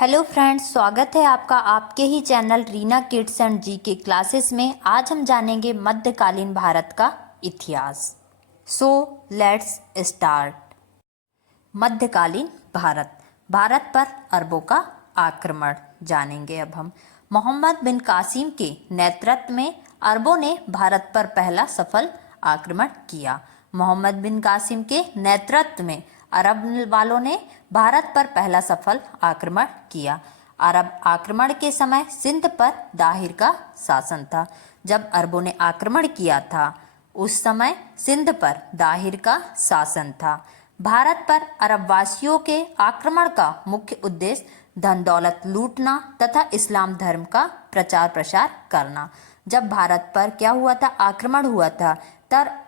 Hello friends, स्वागत है आपका आपके ही चैनल रीना किड्स एंड जी के क्लासेस में। आज हम जानेंगे मध्यकालीन भारत का इतिहास। So let's start. मध्यकालीन भारत। भारत पर अरबों का आक्रमण जानेंगे अब हम। मोहम्मद बिन कासिम के नेतृत्व में अरबों ने भारत पर पहला सफल आक्रमण किया। मोहम्मद बिन कासिम के नेतृत्व में अरब वालों ने भारत पर पहला सफल आक्रमण किया। अरब आक्रमण के समय सिंध पर दाहिर का शासन था। जब अरबों ने आक्रमण किया था उस समय सिंध पर दाहिर का शासन था। भारत पर अरब वासियों के आक्रमण का मुख्य उद्देश्य धन दौलत लूटना तथा इस्लाम धर्म का प्रचार प्रसार करना। जब भारत पर क्या हुआ था, आक्रमण हुआ था, तब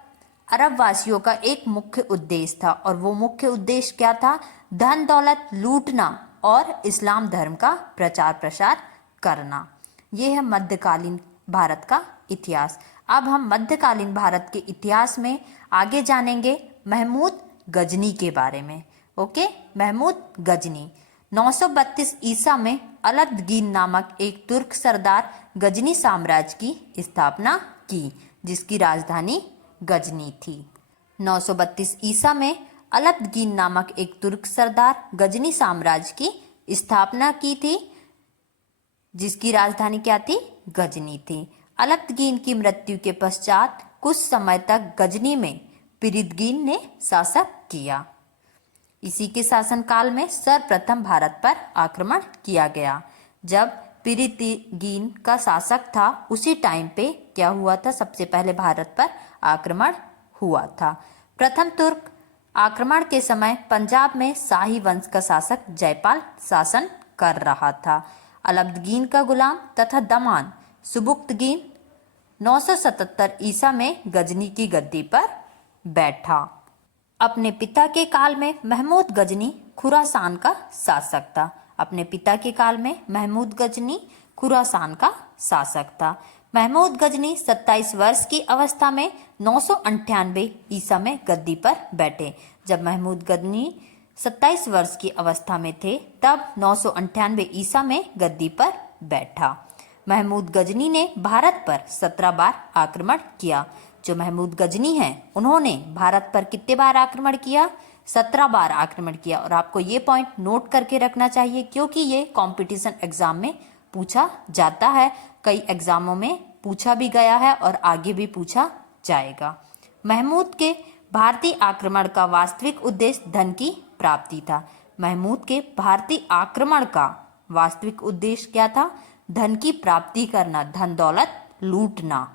अरब वासियों का एक मुख्य उद्देश्य था और वो मुख्य उद्देश्य क्या था? धन दौलत लूटना और इस्लाम धर्म का प्रचार प्रसार करना। ये है मध्यकालीन भारत का इतिहास। अब हम मध्यकालीन भारत के इतिहास में आगे जानेंगे महमूद गजनी के बारे में। ओके, महमूद गजनी 932 ईसा में अलदगीन नामक एक तुर्क सरदार गजनी साम्राज्य की स्थापना की, जिसकी राजधानी गजनी थी। 932 ईसा में अलदगीन नामक एक तुर्क सरदार गजनी साम्राज्य की स्थापना की थी, जिसकी राजधानी क्या थी? गजनी थी। अलदगीन की मृत्यु के पश्चात कुछ समय तक गजनी में पिरिदगीन ने शासन किया। इसी के शासनकाल में सर्वप्रथम भारत पर आक्रमण किया गया। जब पिरिदगीन का शासक था उसी टाइम पे क्या हुआ था? सबसे पहले भारत पर आक्रमण हुआ था। प्रथम तुर्क आक्रमण के समय पंजाब में शाही वंश का शासक जयपाल शासन कर रहा था। अलदगीन का गुलाम तथा दमान सुबुक्तगीन 977 ईसा में गजनी की गद्दी पर बैठा। अपने पिता के काल में महमूद गजनी खुरासान का शासक था। अपने पिता के काल में महमूद गजनी खुरासान का शासक था। महमूद गजनी 27 वर्ष की अवस्था में 998 ईसा में गद्दी पर बैठे। जब महमूद गजनी 27 वर्ष की अवस्था में थे तब 998 ईसा में गद्दी पर बैठा। महमूद गजनी ने भारत पर 17 बार आक्रमण किया। जो महमूद गजनी हैं उन्होंने भारत पर कितने बार आक्रमण किया? 17 बार आक्रमण किया। और आपको ये पॉइंट नोट करके रखना चाहिए क्योंकि ये कंपटीशन एग्जाम में पूछा जाता है, कई एग्जामों में पूछा भी गया है और आगे भी पूछा जाएगा। महमूद के भारतीय आक्रमण का वास्तविक उद्देश्य धन की प्राप्ति था। महमूद के भारतीय आक्रमण का वास्तविक उद्देश्य क्या था? धन की प्राप्ति करना, धन दौलत लूटना।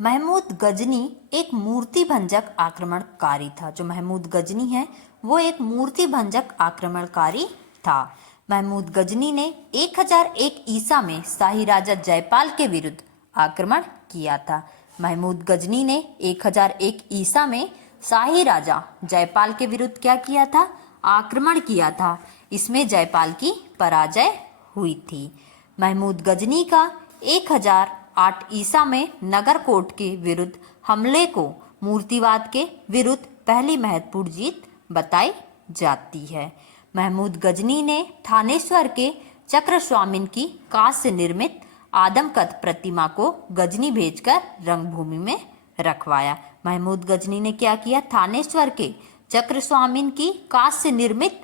महमूद गजनी एक मूर्ति भंजक आक्रमणकारी था। जो महमूद गजनी है वो एक मूर्ति भंजक आक्रमणकारी था। महमूद गजनी ने 1001 ईसा में शाही राजा जयपाल के विरुद्ध आक्रमण किया था। महमूद गजनी ने 1001 ईसा में शाही राजा जयपाल के विरुद्ध क्या किया था? आक्रमण किया था। इसमें जयपाल की पराजय हुई थी। महमूद गजनी का 1008 ईसा में नगरकोट के विरुद्ध हमले को मूर्तिवाद के विरुद्ध पहली महत्वपूर्ण जीत बताई जाती है। महमूद गजनी ने थानेश्वर के चक्रस्वामिन की कांस्य से निर्मित आदमकद प्रतिमा को गजनी भेजकर रंगभूमि में रखवाया। महमूद गजनी ने क्या किया? थानेश्वर के चक्रस्वामिन की कांस्य से निर्मित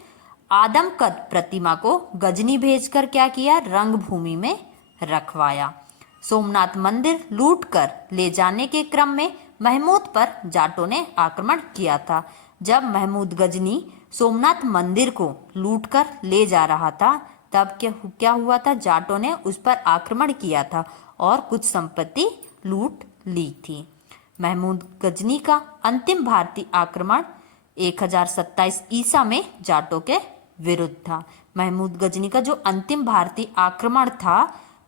आदमकद प्रतिमा को गजनी भेजकर क्या किया? रंगभूमि में रखवाया। सोमनाथ मंदिर लूटकर ले जाने के क्रम में महमूद पर जाटों ने आक्रमण किया था। जब महमूद गजनी सोमनाथ मंदिर को लूटकर ले जा रहा था तब क्या हुआ था? जाटों ने उस पर आक्रमण किया था और कुछ संपत्ति लूट ली थी। महमूद गजनी का अंतिम भारतीय आक्रमण 1027 ईसा में जाटों के विरुद्ध था। महमूद गजनी का जो अंतिम भारतीय आक्रमण था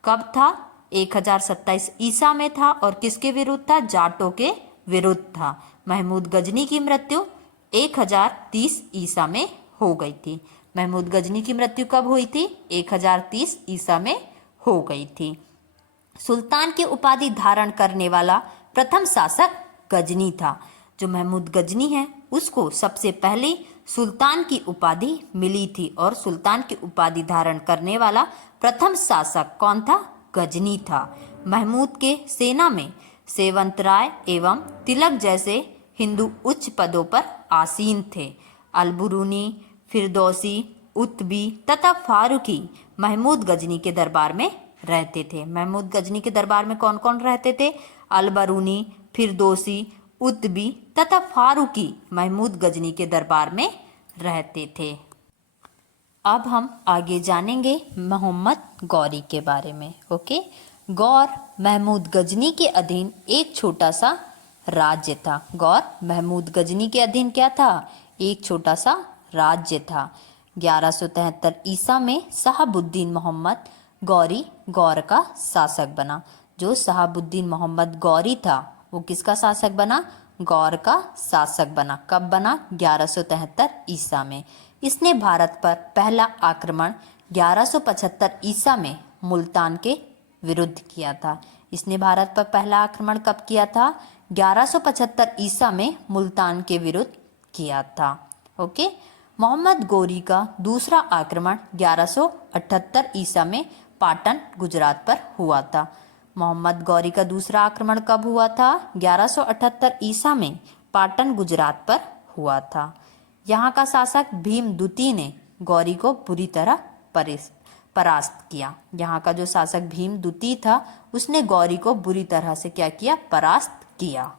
कब था? 1027 ईसा में था और किसके विरुद्ध था? जाटों के विरुद्ध था। महमूद गजनी की मृत्यु 1030 ईसा में हो गई थी। महमूद गजनी की मृत्यु कब हुई थी? 1030 ईसा में हो गई थी। सुल्तान की उपाधि धारण करने वाला प्रथम शासक गजनी था। जो महमूद गजनी है उसको सबसे पहले सुल्तान की उपाधि मिली थी और सुल्तान की उपाधि धारण करने वाला प्रथम शासक कौन था? गजनी था। महमूद के सेना में सेवंत राय एवं तिलक जैसे हिंदू उच्च पदों पर आसीन थे। अलबरूनी, फिरदौसी, उत्बी तथा फारूकी महमूद गजनी के दरबार में रहते थे। महमूद गजनी के दरबार में कौन कौन रहते थे? अलबरूनी, फिरदौसी, उत्बी तथा फारूकी महमूद गजनी के दरबार में रहते थे। अब हम आगे जानेंगे मोहम्मद गौरी के बारे में। ओके, गौर महमूद गजनी के अधीन एक छोटा सा राज्य था। गौर महमूद गजनी के अधीन क्या था? एक छोटा सा राज्य था। 1173 ईसा में शहाबुद्दीन मोहम्मद गौरी गौर का शासक बना। जो शहाबुद्दीन मोहम्मद गौरी था वो किसका शासक बना? गौर का शासक बना। कब बना? 1173 ईसा में। इसने भारत पर पहला आक्रमण 1175 ईसा में मुल्तान के विरुद्ध किया था। इसने भारत पर पहला आक्रमण कब किया था? 1175 ईसा में मुल्तान के विरुद्ध किया था। ओके, मोहम्मद गौरी का दूसरा आक्रमण 1178 ईसा में पाटन गुजरात पर हुआ था। मोहम्मद गौरी का दूसरा आक्रमण कब हुआ था? 1178 ईसा में पाटन गुजरात पर हुआ था। यहाँ का शासक भीम द्वितीय ने गौरी को बुरी तरह परास्त किया। यहाँ का जो शासक भीम द्वितीय था उसने गौरी को बुरी तरह से क्या किया? परास्त किया।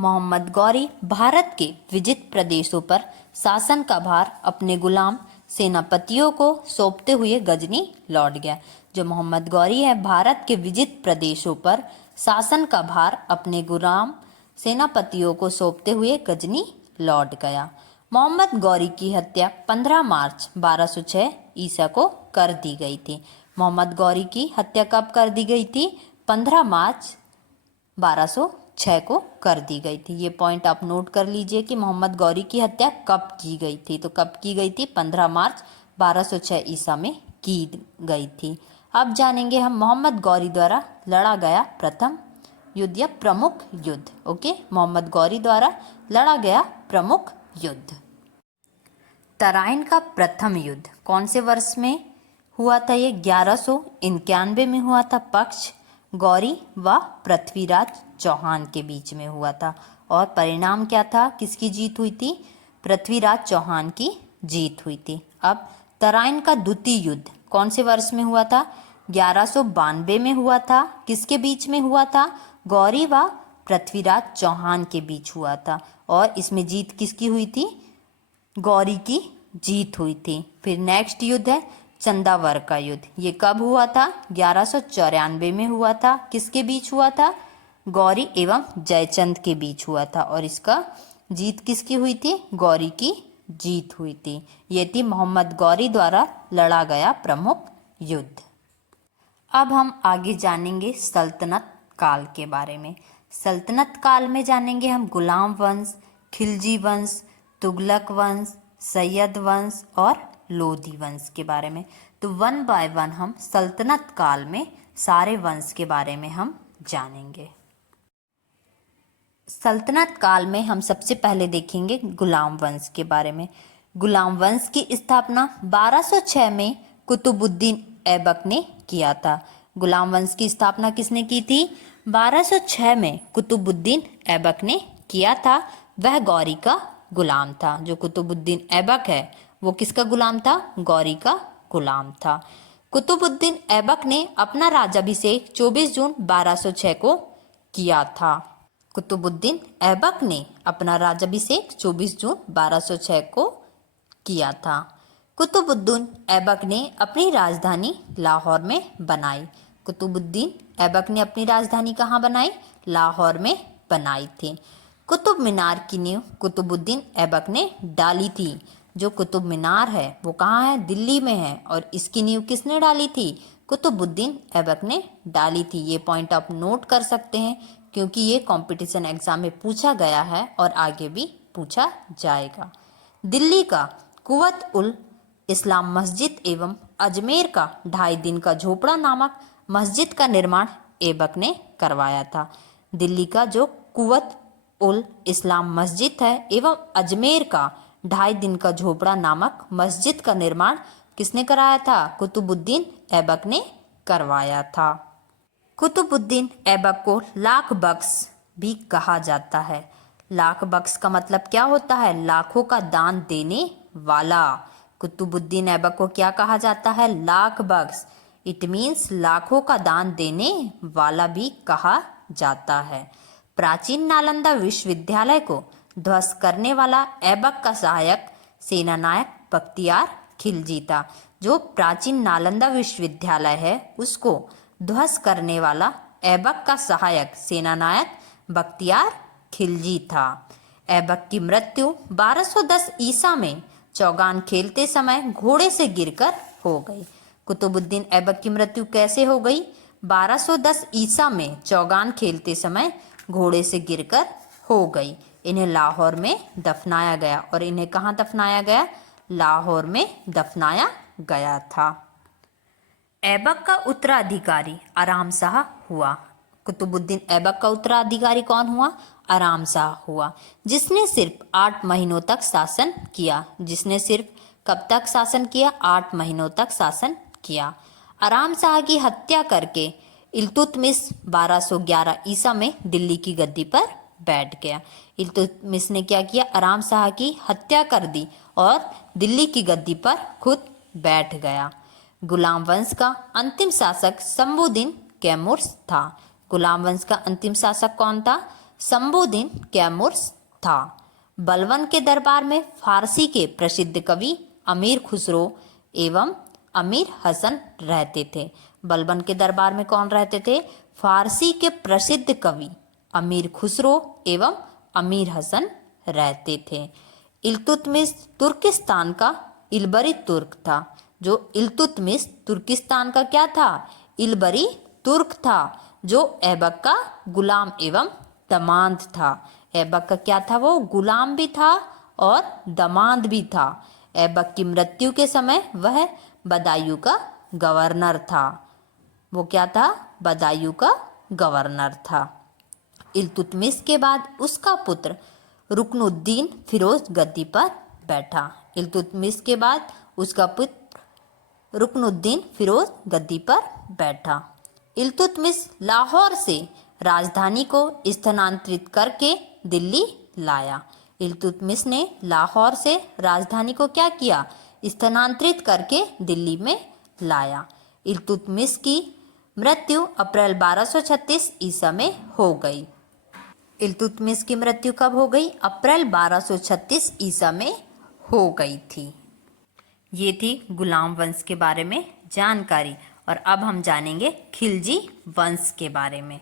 मोहम्मद गौरी भारत के विजित प्रदेशों पर शासन का भार अपने गुलाम सेनापतियों को सौंपते हुए गजनी लौट गया। जो मोहम्मद गौरी है भारत के विजित प्रदेशों पर शासन का भार अपने गुलाम सेनापतियों को सौंपते हुए गजनी लौट गया। मोहम्मद गौरी की हत्या 15 मार्च 1206 ईसा को कर दी गई थी। मोहम्मद गौरी की हत्या कब कर दी गई थी? 15 मार्च 1206 को कर दी गई थी। ये पॉइंट आप नोट कर लीजिए कि मोहम्मद गौरी की हत्या कब की गई थी। तो कब की गई थी? 15 मार्च 1206 ईसा में की गई थी। अब जानेंगे हम मोहम्मद गौरी द्वारा लड़ा गया प्रथम युद्ध या प्रमुख युद्ध। ओके, मोहम्मद गौरी द्वारा लड़ा गया प्रमुख युद्ध। तराइन का प्रथम युद्ध कौन से वर्ष में हुआ था? ये 1191 में हुआ था। पक्ष गौरी व पृथ्वीराज चौहान के बीच में हुआ था और परिणाम क्या था? किसकी जीत हुई थी? पृथ्वीराज चौहान की जीत हुई थी। अब तराइन का द्वितीय युद्ध कौन से वर्ष में हुआ था? 1192 में हुआ था। किसके बीच में हुआ था? गौरी व पृथ्वीराज चौहान के बीच हुआ था और इसमें जीत किसकी हुई थी? गौरी की जीत हुई थी। फिर नेक्स्ट युद्ध है चंदावर का युद्ध। ये कब हुआ था? 1194 में हुआ था। किसके बीच हुआ था? गौरी एवं जयचंद के बीच हुआ था और इसका जीत किसकी हुई थी? गौरी की जीत हुई थी। ये थी मोहम्मद गौरी द्वारा लड़ा गया प्रमुख युद्ध। अब हम आगे जानेंगे सल्तनत काल के बारे में। सल्तनत काल में जानेंगे हम गुलाम वंश, खिलजी वंश, तुगलक वंश, सैयद वंश और लोधी वंश के बारे में। तो वन बाय वन हम सल्तनत काल में सारे वंश के बारे में हम जानेंगे। सल्तनत काल में हम सबसे पहले देखेंगे गुलाम वंश के बारे में। गुलाम वंश की स्थापना 1206 में कुतुबुद्दीन ऐबक ने किया था। गुलाम वंश की स्थापना किसने की थी? 1206 में कुतुबुद्दीन ऐबक ने किया था। वह गौरी का गुलाम था। जो कुतुबुद्दीन ऐबक है वो किसका गुलाम था? गौरी का गुलाम था। कुतुबुद्दीन ऐबक ने अपना राज्याभिषेक 24 जून 1206 को किया था। कुतुबुद्दीन ऐबक ने अपना राज्याभिषेक 24 जून 1206 को किया था। कुतुबुद्दीन ऐबक ने अपनी राजधानी लाहौर में बनाई। कुतुबुद्दीन ऐबक ने अपनी राजधानी कहाँ बनाई? लाहौर में बनाई थी। कुतुब मीनार की नींव कुतुबुद्दीन ऐबक ने डाली थी। जो कुतुब मीनार है वो कहाँ है? दिल्ली में है और इसकी नींव किसने डाली थी? कुतुबुद्दीन ऐबक ने डाली थी। ये पॉइंट आप नोट कर सकते हैं क्योंकि ये कंपटीशन एग्जाम में पूछा गया है और आगे भी पूछा जाएगा। दिल्ली का कुवत उल इस्लाम मस्जिद एवं अजमेर का 2.5 दिन का झोपड़ा नामक मस्जिद का निर्माण ऐबक ने करवाया था। दिल्ली का जो कुवत उल इस्लाम मस्जिद है एवं अजमेर का 2.5 दिन का झोपड़ा नामक मस्जिद का निर्माण किसने कराया था? कुतुबुद्दीन ऐबक ने करवाया था। कुतुबुद्दीन ऐबक को लाख बख्श भी कहा जाता है। लाख बख्श का मतलब क्या होता है? लाखों का दान देने वाला। कुतुबुद्दीन ऐबक को क्या कहा जाता है? लाख बख्श। इट मीन्स लाखों का दान देने वाला भी कहा जाता है। प्राचीन नालंदा विश्वविद्यालय को ध्वस्त करने वाला ऐबक का सहायक सेनानायक बख्तियार खिलजी था। जो प्राचीन नालंदा विश्वविद्यालय है उसको ध्वस्त करने वाला ऐबक का सहायक सेनानायक बख्तियार खिलजी था। ऐबक की मृत्यु 1210 ईसा में चौगान खेलते समय घोड़े से गिरकर हो गई। कुतुबुद्दीन ऐबक की मृत्यु कैसे हो गई? 1210 ईसा में चौगान खेलते समय घोड़े से गिरकर हो गई। इन्हें लाहौर में दफनाया गया। और इन्हें कहाँ दफनाया गया? लाहौर में दफनाया गया था। ऐबक का उत्तराधिकारी आराम शाह हुआ। कुतुबुद्दीन ऐबक का उत्तराधिकारी कौन हुआ? आराम शाह हुआ, जिसने सिर्फ 8 महीनों तक शासन किया। जिसने सिर्फ कब तक शासन किया? 8 महीनों तक शासन किया। आराम शाह की हत्या करके इल्तुतमिश 1211 ईसा में दिल्ली की गद्दी पर बैठ गया। इल्तुतमिश ने क्या किया? आराम शाह की हत्या कर दी और दिल्ली की गद्दी पर खुद बैठ गया। गुलाम वंश का अंतिम शासक शंभुद्दीन कैमुर्स था। गुलाम वंश का अंतिम शासक कौन था? शंभुद्दीन कैमुर्स था। बलबन के दरबार में फारसी के प्रसिद्ध कवि अमीर खुसरो एवं अमीर हसन रहते थे। बलबन के दरबार में कौन रहते थे? फारसी के प्रसिद्ध कवि अमीर खुसरो एवं अमीर हसन रहते थे। इल्तुतमिश तुर्किस्तान का इलबरी तुर्क था। जो इल्तुतमिश तुर्किस्तान का क्या था? इलबरी तुर्क था, जो ऐबक का गुलाम एवं दमाद था। ऐबक का क्या था? वो गुलाम भी था और दमाद भी था। ऐबक की मृत्यु के समय वह बदायूं का गवर्नर था। वो क्या था? बदायूं का गवर्नर था। इल्तुतमिश के बाद उसका पुत्र रुकनुद्दीन फिरोज गद्दी पर बैठा। इल्तुतमिश के बाद उसका पुत्र रुकनुद्दीन फिरोज गद्दी पर बैठा। इल्तुतमिश लाहौर से राजधानी को स्थानांतरित करके दिल्ली लाया। इल्तुतमिश ने लाहौर से राजधानी को क्या किया? स्थानांतरित करके दिल्ली में लाया। इल्तुतमिश की मृत्यु अप्रैल 1236 ईसा में हो गई। इल्तुतमिश की मृत्यु कब हो गई? अप्रैल 1236 ईसा में हो गई थी। ये थी गुलाम वंश के बारे में जानकारी। और अब हम जानेंगे खिलजी वंश के बारे में।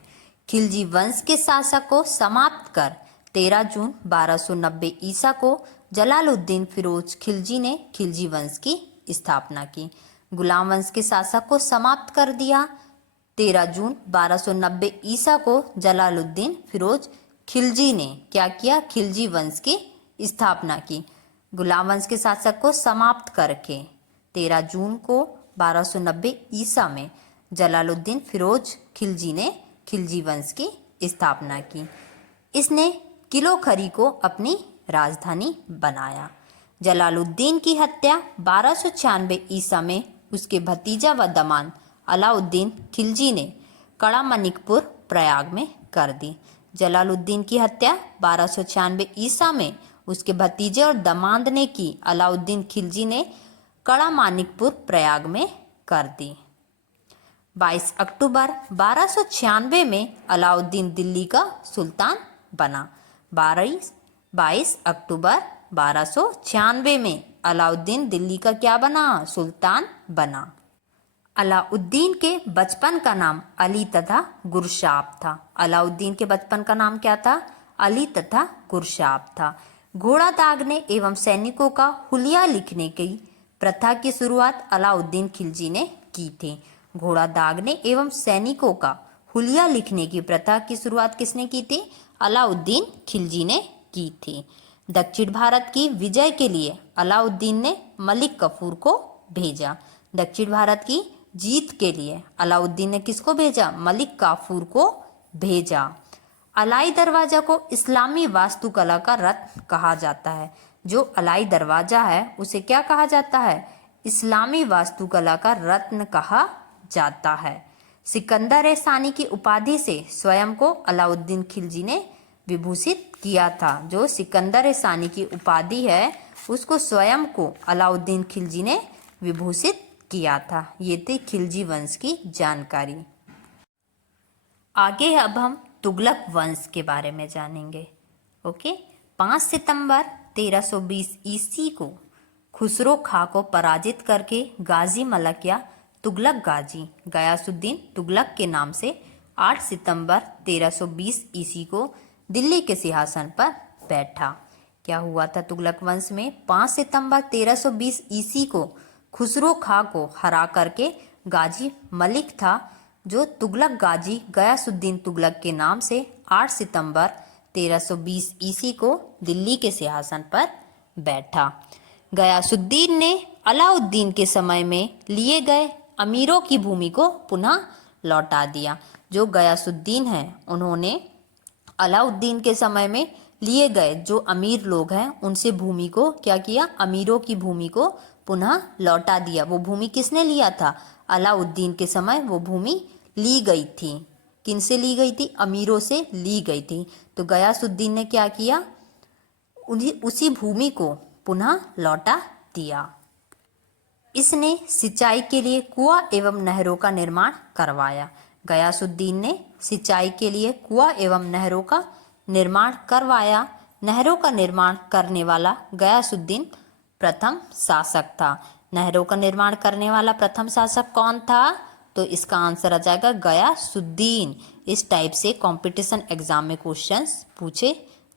खिलजी वंश के शासक को समाप्त कर 13 जून 1290 ईसा को जलालुद्दीन फिरोज खिलजी ने खिलजी वंश की स्थापना की। गुलाम वंश के शासक को समाप्त कर दिया। 13 जून 1290 ईसा को जलालुद्दीन फिरोज खिलजी ने क्या किया? खिलजी वंश की स्थापना की। गुलाम वंश के शासक को समाप्त करके 13 जून को 1290 ईसा में जलालुद्दीन फिरोज खिलजी ने खिलजी वंश की स्थापना की। इसने किलोखरी को अपनी राजधानी बनाया। जलालुद्दीन की हत्या 1296 ईसा में उसके भतीजा व दामाद अलाउद्दीन खिलजी ने कड़ामनिकपुर प्रयाग में कर दी। जलालुद्दीन की हत्या 1296 ईसा में उसके भतीजे और दामाद ने की। अलाउद्दीन खिलजी ने कड़ामानिकपुर प्रयाग में कर दी। 22 अक्टूबर 1296 में अलाउद्दीन दिल्ली का सुल्तान बना। 22 अक्टूबर 1296 में अलाउद्दीन दिल्ली का क्या बना? सुल्तान बना। अलाउद्दीन के बचपन का नाम अली तथा गुरशाब था। अलाउद्दीन के बचपन का नाम क्या था? अली तथा गुरशाब था। घोड़ा दागने एवं सैनिकों का हुलिया लिखने की प्रथा की शुरुआत अलाउद्दीन खिलजी ने की थी। घोड़ा दागने एवं सैनिकों का हुलिया लिखने की प्रथा की शुरुआत किसने की थी? अलाउद्दीन खिलजी ने की थी। दक्षिण भारत की विजय के लिए अलाउद्दीन ने मलिक कफूर को भेजा। दक्षिण भारत की जीत के लिए अलाउद्दीन ने किसको भेजा? मलिक काफूर को भेजा। अलाई दरवाजा को इस्लामी वास्तुकला का रत्न कहा जाता है। जो अलाई दरवाजा है उसे क्या कहा जाता है? इस्लामी वास्तुकला का रत्न कहा जाता है। सिकंदर सानी की उपाधि से स्वयं को अलाउद्दीन खिलजी ने विभूषित किया था। जो सिकंदर सानी की उपाधि है उसको स्वयं को अलाउद्दीन खिलजी ने विभूषित किया था। ये थी खिलजी वंश की जानकारी। आगे अब हम तुगलक वंश के बारे में जानेंगे। ओके, 5 सितंबर 1320 ईस्वी को खुसरो खां को पराजित करके गाजी मलकिया तुगलक गाजी गयासुद्दीन तुगलक के नाम से 8 सितंबर 1320 ईस्वी को दिल्ली के सिंहासन पर बैठा। क्या हुआ था तुगलक वंश में? 5 सितंबर 1320 ईस्वी को खुसरो खां को हरा करके गाजी मलिक था, जो तुगलक गाजी गयासुद्दीन तुगलक के नाम से 8 सितंबर 1320 ईस्वी को दिल्ली के सिंहासन पर बैठा। गयासुद्दीन ने अलाउद्दीन के समय में लिए गए अमीरों की भूमि को पुनः लौटा दिया। जो गयासुद्दीन हैं उन्होंने अलाउद्दीन के समय में लिए गए जो अमीर लोग हैं उनसे भूमि को क्या किया? अमीरों की भूमि को पुनः लौटा दिया। वो भूमि किसने लिया था? अलाउद्दीन के समय वो भूमि ली गई थी। किनसे ली गई थी? अमीरों से ली गई थी। तो गयासुद्दीन ने क्या किया? उसी भूमि को पुनः लौटा दिया। इसने सिंचाई के लिए कुआं एवं नहरों का निर्माण करवाया। गयासुद्दीन ने सिंचाई के लिए कुआं एवं नहरों का निर्माण करवाया। नहरों का निर्माण करने वाला गयासुद्दीन प्रथम शासक था। नहरों का निर्माण करने वाला प्रथम शासक कौन था? तो इसका आंसर आ जाएगा गयासुद्दीन। इस टाइप से कंपटीशन एग्जाम में क्वेश्चंस पूछे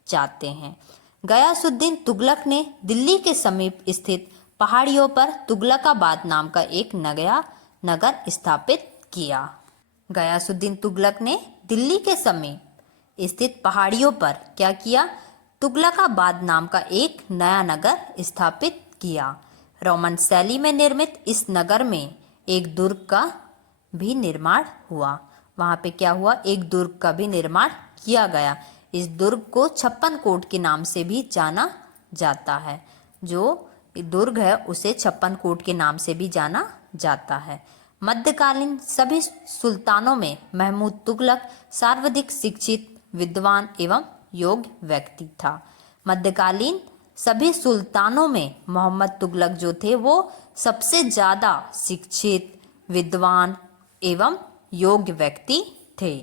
जाते हैं। गयासुद्दीन तुगलक ने दिल्ली के समीप स्थित पहाड़ियों पर तुगलकाबाद नाम का एक नगर स्थापित किया। गयासुद्दीन तुगलक ने दिल्ली के समीप स्थित पहाड़ियों पर क्या किया? तुगलकाबाद नाम का एक नया नगर स्थापित किया। रोमन शैली में निर्मित इस नगर में एक दुर्ग का भी निर्माण हुआ। वहां पे क्या हुआ? एक दुर्ग का भी निर्माण किया गया। इस दुर्ग को 56 कोट के नाम से भी जाना जाता है। जो दुर्ग है उसे 56 कोट के नाम से भी जाना जाता है। मध्यकालीन सभी सुल्तानों में महमूद तुगलक सर्वाधिक शिक्षित, विद्वान एवं योग्य व्यक्ति था। मध्यकालीन सभी सुल्तानों में मोहम्मद तुगलक जो थे वो सबसे ज्यादा शिक्षित, विद्वान एवं योग्य व्यक्ति थे।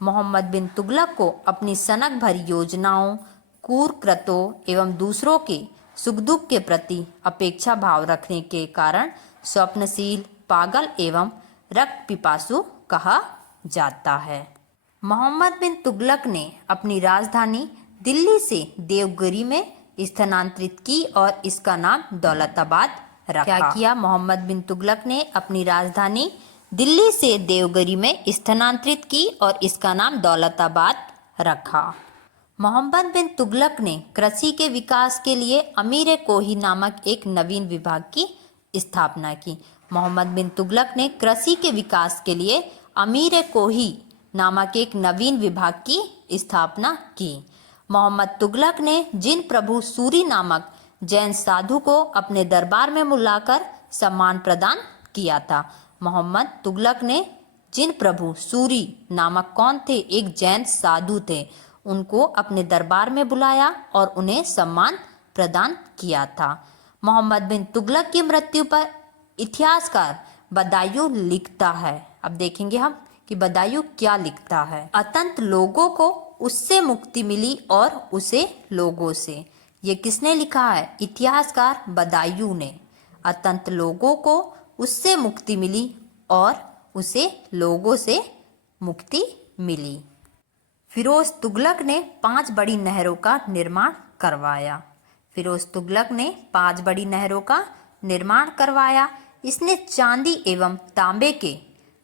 मोहम्मद बिन तुगलक को अपनी सनक भरी योजनाओं, क्रूरकृत्यों एवं दूसरों के सुख दुख के प्रति अपेक्षा भाव रखने के कारण स्वप्नशील, पागल एवं रक्त पिपासु कहा जाता है। मोहम्मद बिन तुगलक ने अपनी राजधानी दिल्ली से देवगिरी में स्थानांतरित की और इसका नाम दौलताबाद रखा। क्या किया? मोहम्मद बिन तुगलक ने अपनी राजधानी दिल्ली से देवगिरी में स्थानांतरित की और इसका नाम दौलताबाद रखा। मोहम्मद बिन तुगलक ने कृषि के विकास के लिए अमीर कोही नामक एक नवीन विभाग की स्थापना की। मोहम्मद बिन तुगलक ने कृषि के विकास के लिए अमीर कोही नामक एक नवीन विभाग की स्थापना की। मोहम्मद तुगलक ने जिन प्रभु सूरी नामक जैन साधु को अपने दरबार में बुलाकर सम्मान प्रदान किया था। मोहम्मद तुगलक ने जिन प्रभु सूरी नामक कौन थे? एक जैन साधु थे। उनको अपने दरबार में बुलाया और उन्हें सम्मान प्रदान किया था। मोहम्मद बिन तुगलक की मृत्यु पर इतिहासकार बदायूं लिखता है। अब देखेंगे हम कि बदायूं क्या लिखता है। अतंत लोगों को उससे मुक्ति मिली और उसे लोगों से। ये किसने लिखा है? इतिहासकार बदायूं ने। अतंत लोगों को उससे मुक्ति मिली और उसे लोगों से मुक्ति मिली। फिरोज तुगलक ने 5 बड़ी नहरों का निर्माण करवाया। फिरोज तुगलक ने 5 बड़ी नहरों का निर्माण करवाया। इसने चांदी एवं तांबे के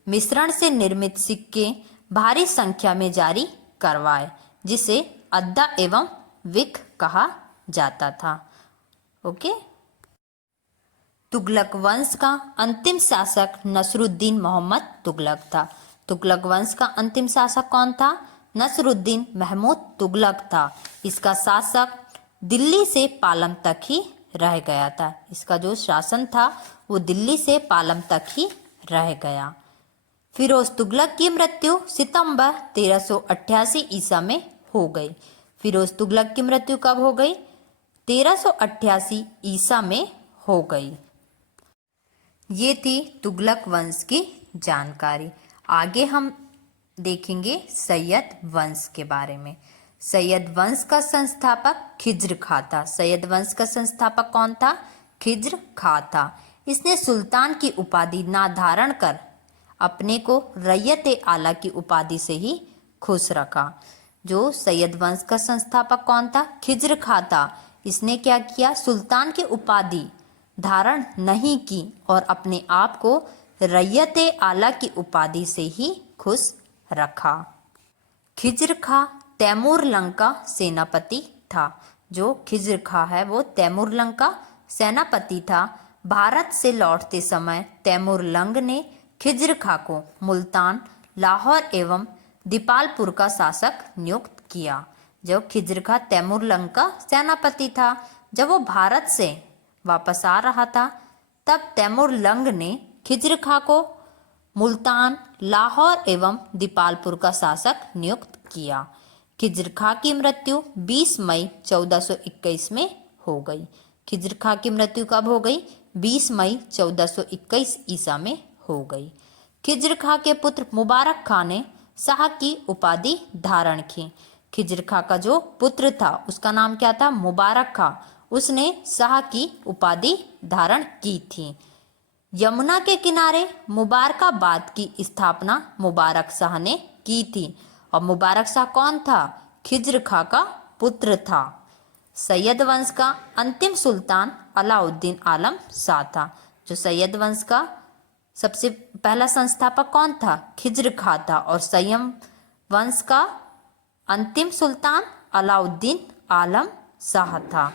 मिश्रण से निर्मित सिक्के भारी संख्या में जारी करवाए, जिसे अद्दा एवं विक कहा जाता था। ओके। तुगलक वंश का अंतिम शासक नसरुद्दीन मोहम्मद तुगलक था। तुगलक वंश का अंतिम शासक कौन था? नसरुद्दीन महमूद तुगलक था। इसका शासक दिल्ली से पालम तक ही रह गया था। इसका जो शासन था वो दिल्ली से पालम तक ही रह गया। फिरोज तुगलक की मृत्यु सितंबर 1388 ईसा में हो गई। फिरोज तुगलक की मृत्यु कब हो गई? 1388 ईसा में हो गई। ये थी तुगलक वंश की जानकारी। आगे हम देखेंगे सैयद वंश के बारे में। सैयद वंश का संस्थापक खिज्र खां था। सैयद वंश का संस्थापक कौन था? खिज्र खां था। इसने सुल्तान की उपाधि ना धारण कर अपने को रैयत आला की उपाधि से ही खुश रखा। जो सैयद वंश का संस्थापक कौन था? खिज्र खां था। इसने क्या किया? सुल्तान की उपाधि धारण नहीं की और अपने आप को रैयत आला की उपाधि से ही खुश रखा। खिज्र खां तैमूरलंग का सेनापति था। जो खिज्र खां है वो तैमूरलंग का सेनापति था। भारत से लौटते समय तैमूरलंग ने खिज्र खां को मुल्तान, लाहौर एवं दीपालपुर का शासक नियुक्त किया। जब खिज्र खां तैमूरलंग का सेनापति था, जब वो भारत से वापस आ रहा था, तब तैमूरलंग ने खिज्र खां को मुल्तान, लाहौर एवं दीपालपुर का शासक नियुक्त किया। खिज्र खां की मृत्यु 20 मई 1421 में हो गई। खिज्र खां की मृत्यु कब हो गई? 20 मई 1421 ईसा में हो गई। खिज्र खां के पुत्र मुबारक खां ने शाह की उपाधि धारण की। खिज्र खां का जो पुत्र था उसका नाम क्या था? मुबारक खां। उसने शाह की उपाधि धारण की थी। यमुना के किनारे मुबारकाबाद की स्थापना मुबारक शाह ने की थी। और मुबारक शाह कौन था? खिज्र खां का पुत्र था। सैयद वंश का अंतिम सुल्तान अलाउद्दीन आलम शाह था। जो सैयद वंश का सबसे पहला संस्थापक कौन था? खिज्र खां था। और सैयद वंश का अंतिम सुल्तान अलाउद्दीन आलम शाह था।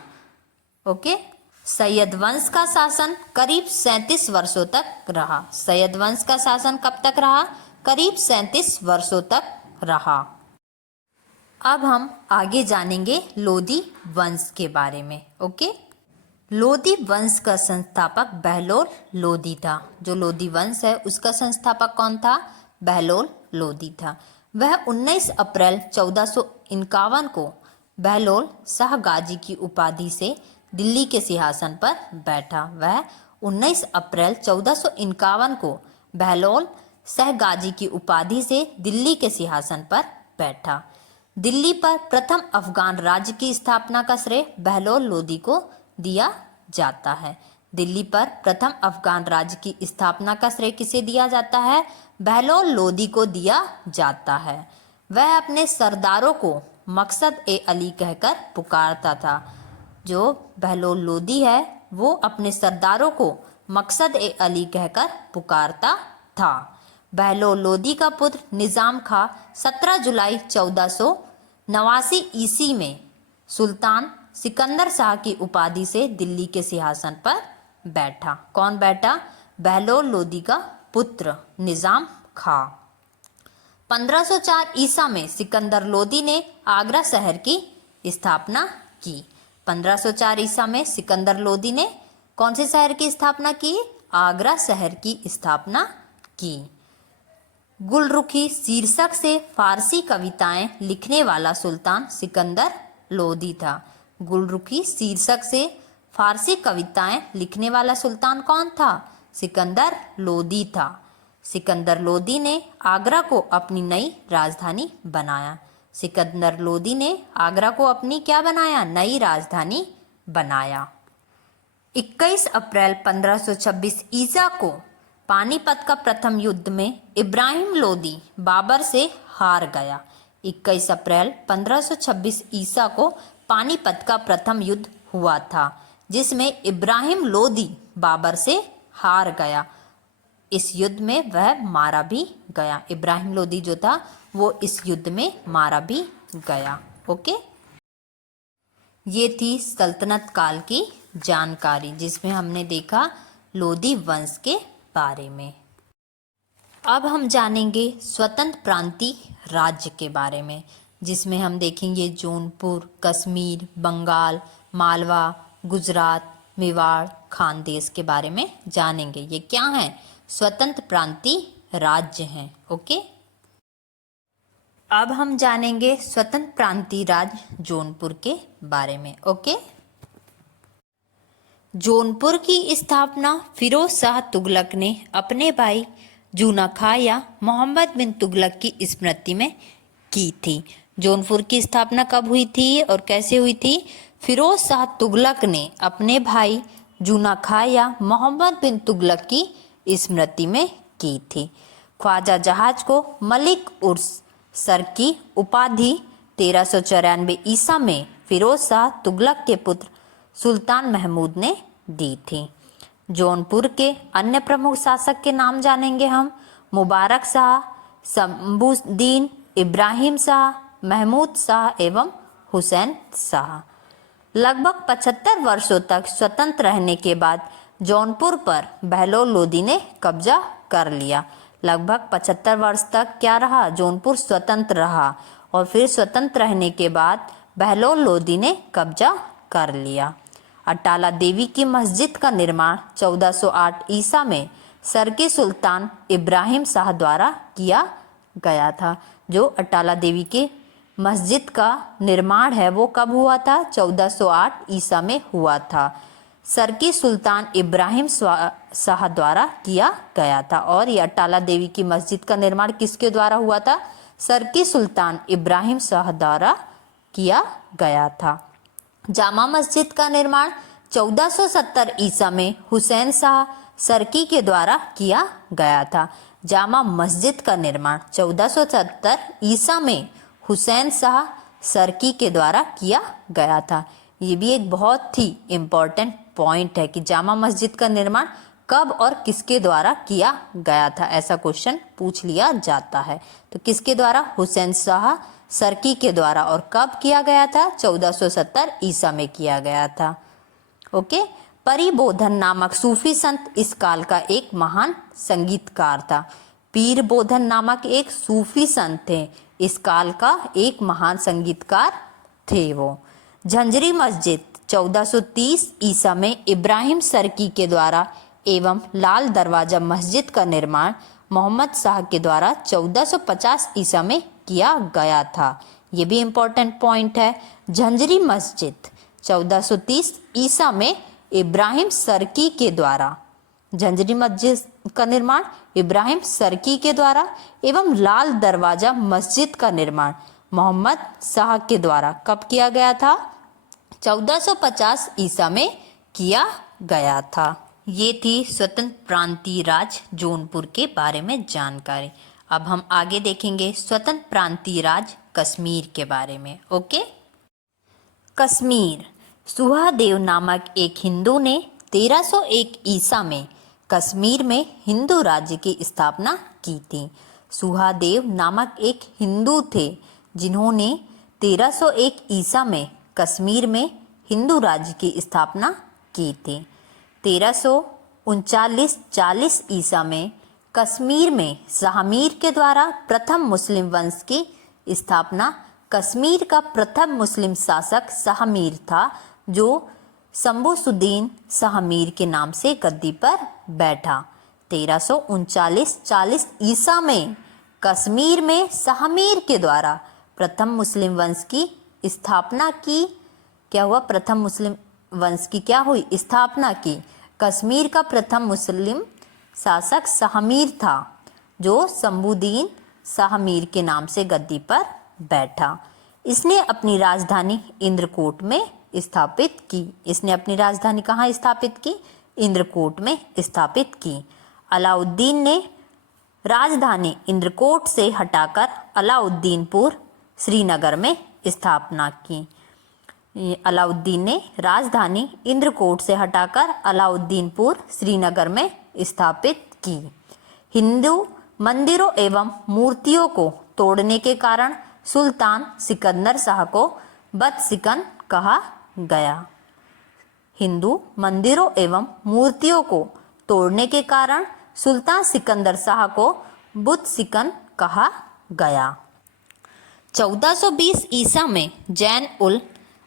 ओके। सैयद वंश का शासन करीब 37 वर्षों तक रहा। सैयद वंश का शासन कब तक रहा? करीब 37 वर्षों तक रहा। अब हम आगे जानेंगे लोदी वंश के बारे में। ओके। लोदी वंश का संस्थापक बहलोल लोदी था। जो लोदी वंश है उसका संस्थापक कौन था? बहलोल लोदी था। वह 19 अप्रैल 1451 को बहलोल शाह गाजी की उपाधि से दिल्ली के सिंहासन पर बैठा। वह 19 अप्रैल 1451 को बहलोल शाह गाजी की उपाधि से दिल्ली के सिंहासन पर बैठा। दिल्ली पर प्रथम अफगान राज्य की स्थापना का श्रेय बहलोल लोदी को दिया जाता है। दिल्ली पर प्रथम अफगान राज्य की स्थापना का श्रेय किसे दिया जाता है? बहलोल लोदी को दिया जाता है। वह अपने सरदारों को मकसद ए अली कहकर पुकारता था। जो बहलोल लोदी है वो अपने सरदारों को मकसद ए अली कहकर पुकारता था। बहलोल लोदी का पुत्र निजाम खां 17 जुलाई 1489 ईस्वी में सुल्तान सिकंदर शाह की उपाधि से दिल्ली के सिंहासन पर बैठा। कौन बैठा? बहलोल लोदी का पुत्र निजाम खां। 1504 ईसा में सिकंदर लोदी ने आगरा शहर की स्थापना की। 1504 ईसा में सिकंदर लोदी ने कौन से शहर की स्थापना की? आगरा शहर की स्थापना की। गुलरुखी शीर्षक से फारसी कविताएं लिखने वाला सुल्तान सिकंदर लोदी था। गुलरुखी शीर्षक से फारसी कविताएं लिखने वाला सुल्तान कौन था? सिकंदर लोदी था। सिकंदर लोदी ने आगरा को अपनी नई राजधानी बनाया। सिकंदर लोदी ने आगरा को अपनी क्या बनाया? नई राजधानी बनाया। 21 अप्रैल 1526 ईसा को पानीपत का प्रथम युद्ध में इब्राहिम लोदी बाबर से हार गया। 21 अप्रैल 1526 ईसा को पानीपत का प्रथम युद्ध हुआ था जिसमें इब्राहिम लोदी बाबर से हार गया। इस युद्ध में वह मारा भी गया। इब्राहिम लोदी जो था वो इस युद्ध में मारा भी गया। ओके। ये थी सल्तनत काल की जानकारी जिसमें हमने देखा लोदी वंश के बारे में। अब हम जानेंगे स्वतंत्र प्रांतीय राज्य के बारे में। जिसमें हम देखेंगे जौनपुर, कश्मीर, बंगाल, मालवा, गुजरात, मेवाड़, खानदेश के बारे में जानेंगे। ये क्या हैं? स्वतंत्र प्रांतीय राज्य हैं। ओके, अब हम जानेंगे स्वतंत्र प्रांतीय राज्य जौनपुर के बारे में। ओके, जौनपुर की स्थापना फिरोज शाह तुगलक ने अपने भाई जूना खां या मोहम्मद बिन तुगलक की स्मृति में की थी। जौनपुर की स्थापना कब हुई थी और कैसे हुई थी? फिरोज शाह तुगलक ने अपने भाई जूना खां या मोहम्मद बिन तुगलक की स्मृति में की थी। ख्वाजा जहाज को मलिक उर्स सर की उपाधि 1394 ईसा में फिरोज शाह तुगलक के पुत्र सुल्तान महमूद ने दी थी। जौनपुर के अन्य प्रमुख शासक के नाम जानेंगे हम। मुबारक शाह, शंभुद्दीन, इब्राहिम शाह, महमूद शाह एवं हुसैन शाह। लगभग 75 वर्षों तक स्वतंत्र रहने के बाद जौनपुर पर बहलोल लोदी ने कब्जा कर लिया। लगभग 75 वर्ष तक क्या रहा? जौनपुर स्वतंत्र रहा और फिर स्वतंत्र रहने के बाद बहलोल लोदी ने कब्जा कर लिया। अटाला देवी की मस्जिद का निर्माण 1408 ईसा में सरकी सुल्तान इब्राहिम शाह द्वारा किया गया था। जो अटाला देवी की मस्जिद का निर्माण है वो कब हुआ था? 1408 ईसा में हुआ था। सरकी सुल्तान इब्राहिम शाह द्वारा किया गया था। और ये अटाला देवी की मस्जिद का निर्माण किसके द्वारा हुआ था? सरकी सुल्तान इब्राहिम शाह द्वारा किया गया था। जामा मस्जिद का निर्माण 1470 ईसा में हुसैन शाह सरकी के द्वारा किया गया था। जामा मस्जिद का निर्माण 1470 ईसा में हुसैन शाह सरकी के द्वारा किया गया था। ये भी एक बहुत ही इम्पोर्टेंट पॉइंट है कि जामा मस्जिद का निर्माण कब और किसके द्वारा किया गया था, ऐसा क्वेश्चन पूछ लिया जाता है। तो किसके द्वारा? हुसैन शाह सरकी के द्वारा। और कब किया गया था? 1470 ईसा में किया गया था। ओके, परिबोधन नामक सूफी संत इस काल का एक महान संगीतकार था। पीर बोधन नामक एक सूफी संत थे, इस काल का एक महान संगीतकार थे वो। झंझरी मस्जिद 1430 ईसा में इब्राहिम सरकी के द्वारा एवं लाल दरवाजा मस्जिद का निर्माण मोहम्मद शाह के द्वारा 1450 ईसा में किया गया था। ये भी इम्पोर्टेंट पॉइंट है। झंझरी मस्जिद 1430 ईसा में इब्राहिम सरकी के द्वारा, झंझरी मस्जिद का निर्माण इब्राहिम सरकी के द्वारा एवं लाल दरवाजा मस्जिद का निर्माण मोहम्मद शाह के द्वारा कब किया गया था? 1450 ईसा में किया गया था। ये थी स्वतंत्र प्रांतीय राज्य जौनपुर के बारे में जानकारी। अब हम आगे देखेंगे स्वतंत्र प्रांतीय राज्य कश्मीर के बारे में। ओके, कश्मीर। सुहादेव नामक एक हिंदू ने 1301 ईसा में कश्मीर में हिंदू राज्य की स्थापना की थी। सुहादेव नामक एक हिंदू थे जिन्होंने 1301 ईसा में कश्मीर में हिंदू राज्य की स्थापना की थी। 1339-40 ईसा में कश्मीर में शाहमीर के द्वारा प्रथम मुस्लिम वंश की स्थापना। कश्मीर का प्रथम मुस्लिम शासक शाहमीर था जो शंभुद्दीन शाहमीर के नाम से गद्दी पर बैठा। 1339-40 ईसा में कश्मीर में शाहमीर के द्वारा प्रथम मुस्लिम वंश की स्थापना की। क्या हुआ? प्रथम मुस्लिम वंश की क्या हुई? स्थापना की। कश्मीर का प्रथम मुस्लिम शासक शाहमीर था जो शंभुद्दीन शाहमीर के नाम से गद्दी पर बैठा। इसने अपनी राजधानी इंद्रकोट में स्थापित की। इसने अपनी राजधानी कहाँ स्थापित की? इंद्रकोट में स्थापित की। अलाउद्दीन ने राजधानी इंद्रकोट से हटाकर अलाउद्दीनपुर श्रीनगर में स्थापना की। अलाउद्दीन ने राजधानी इंद्रकोट से हटाकर अलाउद्दीनपुर श्रीनगर में स्थापित की। हिंदू मंदिरों एवं मूर्तियों को तोड़ने के कारण सुल्तान सिकंदर शाह को बदसिकन कहा गया। हिंदू मंदिरों एवं मूर्तियों को तोड़ने के कारण सुल्तान सिकंदर शाह को बुद्ध सिकन कहा गया। 1420 ईसा में जैन उल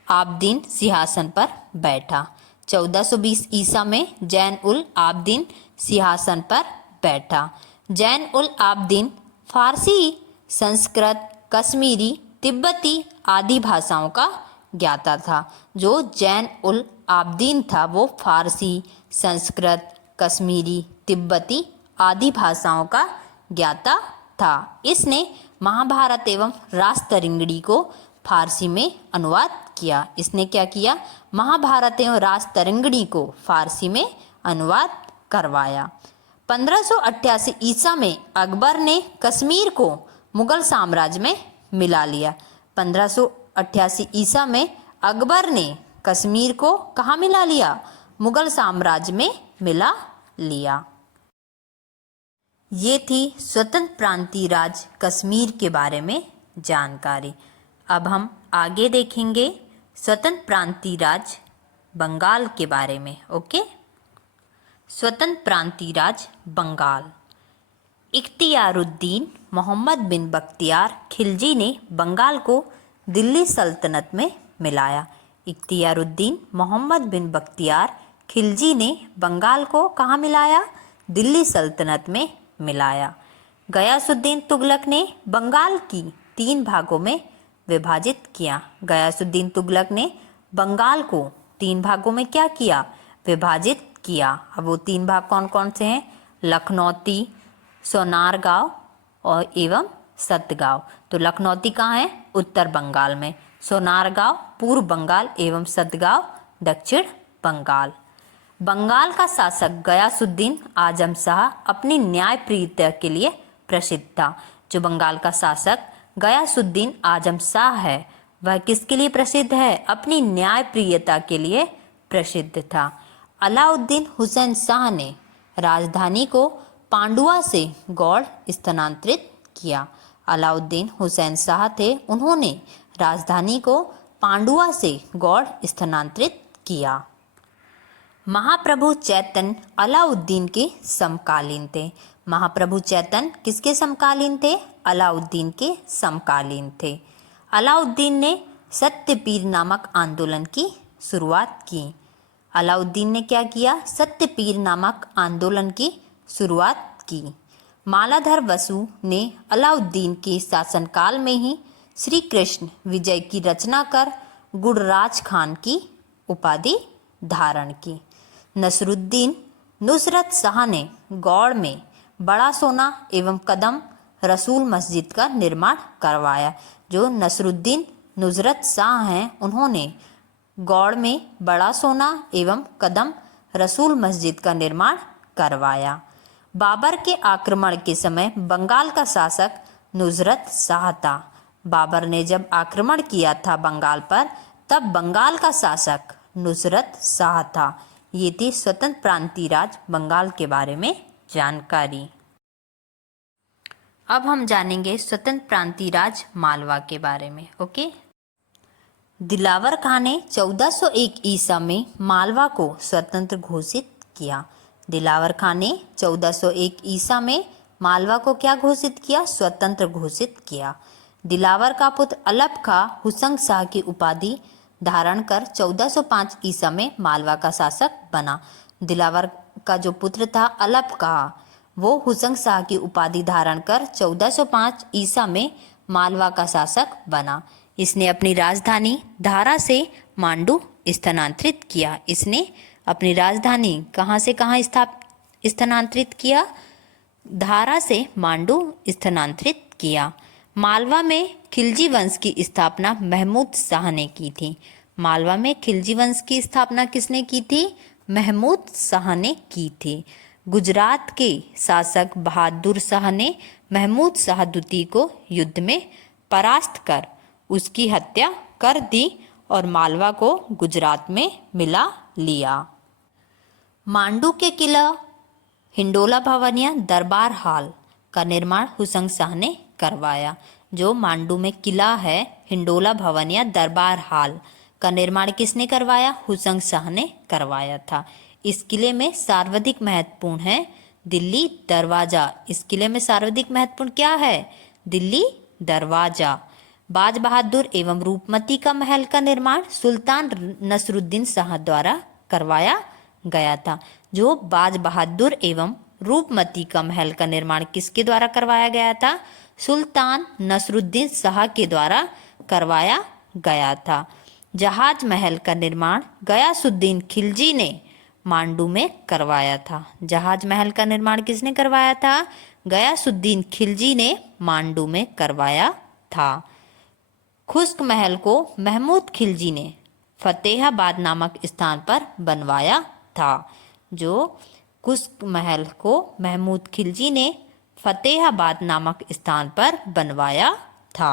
आबदीन सिंहासन पर बैठा। 1420 ईसा में जैन उल आबदीन सिंहासन पर बैठा। जैन उल आबदीन फारसी, संस्कृत, कश्मीरी, तिब्बती आदि भाषाओं का ज्ञाता था। जो जैन उल आबदीन था वो फारसी, संस्कृत, कश्मीरी, तिब्बती आदि भाषाओं का ज्ञाता था। इसने महाभारत एवं रासतरंगिणी को फारसी में अनुवाद किया। इसने क्या किया? महाभारत एवं रासतरंगिणी को फारसी में अनुवाद करवाया। 1588 ईसा में अकबर ने कश्मीर को मुगल साम्राज्य में मिला लिया। 1588 ईसा में अकबर ने कश्मीर को कहाँ मिला लिया? मुगल साम्राज्य में मिला लिया। ये थी स्वतंत्र प्रांतीय राज्य कश्मीर के बारे में जानकारी। अब हम आगे देखेंगे स्वतंत्र प्रांतीय राज्य बंगाल के बारे में। ओके, स्वतंत्र प्रांतीय राज्य बंगाल। इख्तियारुद्दीन मोहम्मद बिन बख्तियार खिलजी ने बंगाल को दिल्ली सल्तनत में मिलाया। इख्तियारुद्दीन मोहम्मद बिन बख्तियार खिलजी ने बंगाल को कहाँ मिलाया? दिल्ली सल्तनत में मिलाया। गयासुद्दीन तुगलक ने बंगाल की 3 भागों में विभाजित किया। गयासुद्दीन तुगलक ने बंगाल को 3 भागों में क्या किया? विभाजित किया। अब वो 3 भाग कौन कौन से हैं? लखनौती, सोनारगांव और एवं सतगांव। तो लखनौती कहाँ है? उत्तर बंगाल में। सोनारगांव पूर्व बंगाल एवं सतगांव दक्षिण बंगाल। बंगाल का शासक गयासुद्दीन आजम शाह अपनी न्यायप्रियता के लिए प्रसिद्ध था। जो बंगाल का शासक गयासुद्दीन आजम शाह है वह किसके लिए प्रसिद्ध है? अपनी न्यायप्रियता के लिए प्रसिद्ध था। अलाउद्दीन हुसैन शाह ने राजधानी को पांडुआ से गौड़ स्थानांतरित किया। अलाउद्दीन हुसैन शाह थे, उन्होंने राजधानी को पांडुआ से गौड़ स्थानांतरित किया। महाप्रभु चैतन्य अलाउद्दीन के समकालीन थे। महाप्रभु चैतन्य किसके समकालीन थे? अलाउद्दीन के समकालीन थे। अलाउद्दीन ने सत्यपीर नामक आंदोलन की शुरुआत की। अलाउद्दीन ने क्या किया? सत्यपीर नामक आंदोलन की शुरुआत की। मालाधर वसु ने अलाउद्दीन के शासनकाल में ही श्री कृष्ण विजय की रचना कर गुड़राज खान की उपाधि धारण की। नसरुद्दीन नुसरत शाह ने गौड़ में बड़ा सोना एवं कदम रसूल मस्जिद का निर्माण करवाया। जो नसरुद्दीन नुसरत शाह हैं, उन्होंने गौड़ में बड़ा सोना एवं कदम रसूल मस्जिद का निर्माण करवाया। बाबर के आक्रमण के समय बंगाल का शासक नुसरत शाह था। बाबर ने जब आक्रमण किया था बंगाल पर, तब बंगाल का शासक नुसरत शाह था। ये थी स्वतंत्र प्रांतीय राज्य बंगाल के बारे में जानकारी। अब हम जानेंगे स्वतंत्र प्रांतीय राज्य मालवा के बारे में। ओके, दिलावर खां ने 1401 ईसा में मालवा को स्वतंत्र घोषित किया। दिलावर खां ने 1401 ईसा में मालवा को क्या घोषित किया? स्वतंत्र घोषित किया। दिलावर का पुत्र अलप खां हुसंग शाह की उपाधि धारण कर 1405 ईसा में मालवा का शासक बना। दिलावर का जो पुत्र था अलप खां, वो हुसंग शाह की उपाधि धारण कर 1405 ईसा में मालवा का शासक बना। इसने अपनी राजधानी धारा से मांडू स्थानांतरित किया। इसने अपनी राजधानी कहाँ से कहाँ स्थानांतरित किया? धारा से मांडू स्थानांतरित किया। मालवा में खिलजी वंश की स्थापना महमूद शाह ने की थी। मालवा में खिलजी वंश की स्थापना किसने की थी? महमूद शाह ने की थी। गुजरात के शासक बहादुर शाह ने महमूद शाह द्वितीय को युद्ध में परास्त कर उसकी हत्या कर दी और मालवा को गुजरात में मिला लिया। मांडू के किला हिंडोला भवन या दरबार हाल का निर्माण हुसंग शाह ने करवाया। जो मांडू में किला है हिंडोला भवन या दरबार हाल का निर्माण किसने करवाया? हुसंग शाह ने करवाया था। इस किले में सर्वाधिक महत्वपूर्ण है दिल्ली दरवाजा। इस किले में सर्वाधिक महत्वपूर्ण क्या है? दिल्ली दरवाजा। बाज बहादुर एवं रूपमती का महल का निर्माण सुल्तान नसरुद्दीन शाह द्वारा करवाया गया था। जो बाज बहादुर एवं रूपमती का महल का निर्माण किसके द्वारा करवाया गया था? सुल्तान नसरुद्दीन शाह के द्वारा करवाया गया था। जहाज महल का निर्माण गयासुद्दीन खिलजी ने मांडू में करवाया था। जहाज महल का निर्माण किसने करवाया था? गयासुद्दीन खिलजी ने मांडू में करवाया था। खुश्क महल को महमूद खिलजी ने फतेहाबाद नामक स्थान पर बनवाया था। जो खुश्क महल को महमूद खिलजी ने फतेहाबाद नामक स्थान पर बनवाया था।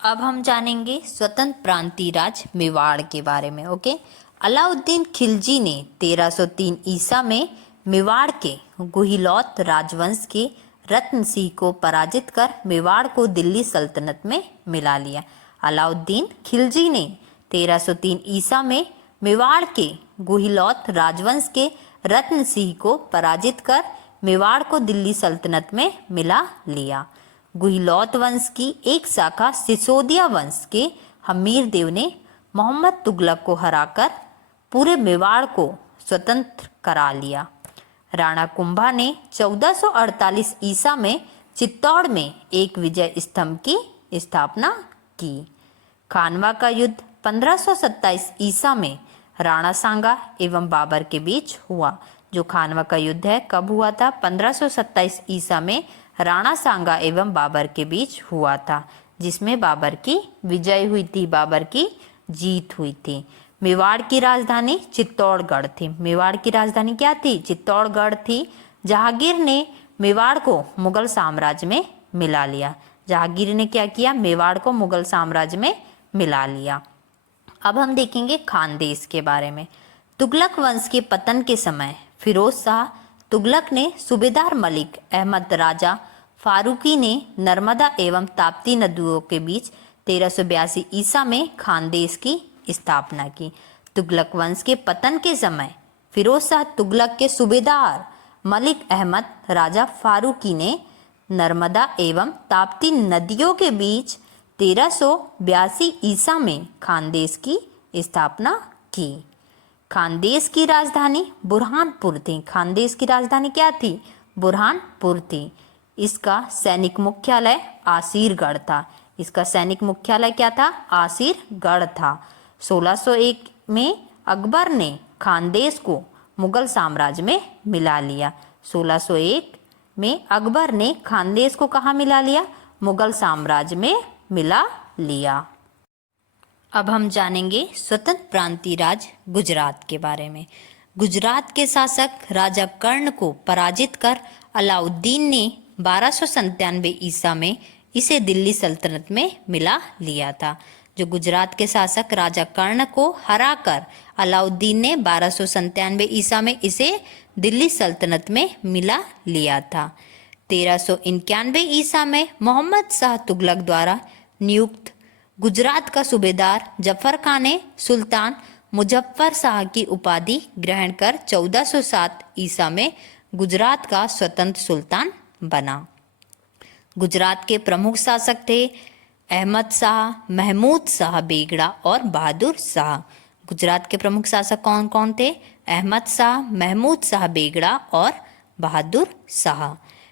अब हम जानेंगे स्वतंत्र प्रांतीय राज्य मेवाड़ के बारे में। ओके, अलाउद्दीन खिलजी ने 1303 ईसा में मेवाड़ के गुहिलौत राजवंश के रत्न सिंह को पराजित कर मेवाड़ को दिल्ली सल्तनत में मिला लिया। अलाउद्दीन खिलजी ने 1303 ईसा में मेवाड़ के गुहिलौत राजवंश के रत्न सिंह को पराजित कर मेवाड़ को दिल्ली सल्तनत में मिला लिया। गुहिलौत वंश की एक शाखा सिसोदिया वंश के हमीर देव ने मोहम्मद तुगलक को हराकर पूरे मेवाड़ को स्वतंत्र करा लिया। राणा कुंभा ने 1448 ईसा में चित्तौड़ में एक विजय स्तंभ की स्थापना की। खानवा का युद्ध 1527 ईसा में राणा सांगा एवं बाबर के बीच हुआ। जो खानवा का युद्ध है कब हुआ था? 1527 ईसा में राणा सांगा एवं बाबर के बीच हुआ था, जिसमें बाबर की विजय हुई थी, बाबर की जीत हुई थी। मेवाड़ की राजधानी चित्तौड़गढ़ थी। मेवाड़ की राजधानी क्या थी? चित्तौड़गढ़ थी। जहांगीर ने मेवाड़ को मुगल साम्राज्य में मिला लिया। जहांगीर ने क्या किया? मेवाड़ को मुगल साम्राज्य में मिला लिया। अब हम देखेंगे खानदेश के बारे में। तुगलक वंश के पतन के समय फिरोज शाह तुगलक ने सूबेदार मलिक अहमद राजा फारूकी ने नर्मदा एवं ताप्ती नदियों के बीच 1382 ईसा में खानदेश की स्थापना की। तुगलक वंश के पतन के समय फिरोज शाह तुगलक के सूबेदार मलिक अहमद राजा फारूकी ने नर्मदा एवं ताप्ती नदियों के बीच 1382 ईसा में खानदेश की स्थापना की। खानदेश की राजधानी बुरहानपुर थी। खानदेश की राजधानी क्या थी? बुरहानपुर थी। इसका सैनिक मुख्यालय आसीरगढ़ था। इसका सैनिक मुख्यालय क्या था? आसीरगढ़ था। 1601 में अकबर ने खानदेश को मुगल साम्राज्य में मिला लिया। 1601 में अकबर ने खानदेश को कहाँ मिला लिया? मुगल साम्राज्य में मिला लिया। अब हम जानेंगे स्वतंत्र प्रांतीय राज्य गुजरात के बारे में। गुजरात के शासक राजा कर्ण को पराजित कर अलाउद्दीन ने 1297 ईसा में इसे दिल्ली सल्तनत में मिला लिया था। जो गुजरात के शासक राजा कर्ण को हराकर अलाउद्दीन ने 1297 ईसा में इसे दिल्ली सल्तनत में मिला लिया था। 1391 ईसा में मोहम्मद शाह तुगलक द्वारा नियुक्त गुजरात का सूबेदार जफर खान ने सुल्तान मुजफ्फर शाह की उपाधि ग्रहण कर 1407 ईसा में गुजरात का स्वतंत्र सुल्तान बना। गुजरात के प्रमुख शासक थे अहमद शाह, महमूद शाह बेगड़ा और बहादुर शाह। गुजरात के प्रमुख शासक कौन कौन थे? अहमद शाह, महमूद शाह बेगड़ा और बहादुर शाह।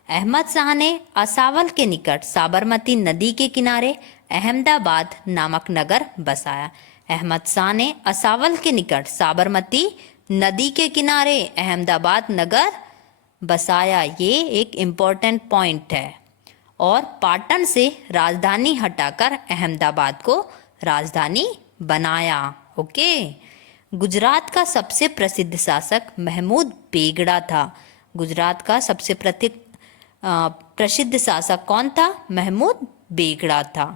अहमद शाह ने असावल के निकट साबरमती नदी के किनारे अहमदाबाद नामक नगर बसाया। अहमद शाह ने असावल के निकट साबरमती नदी के किनारे अहमदाबाद नगर बसाया। ये एक इम्पोर्टेंट पॉइंट है। और पाटन से राजधानी हटाकर अहमदाबाद को राजधानी बनाया। ओके। गुजरात का सबसे प्रसिद्ध शासक महमूद बेगड़ा था। गुजरात का सबसे प्रसिद्ध शासक कौन था? महमूद बेगड़ा था।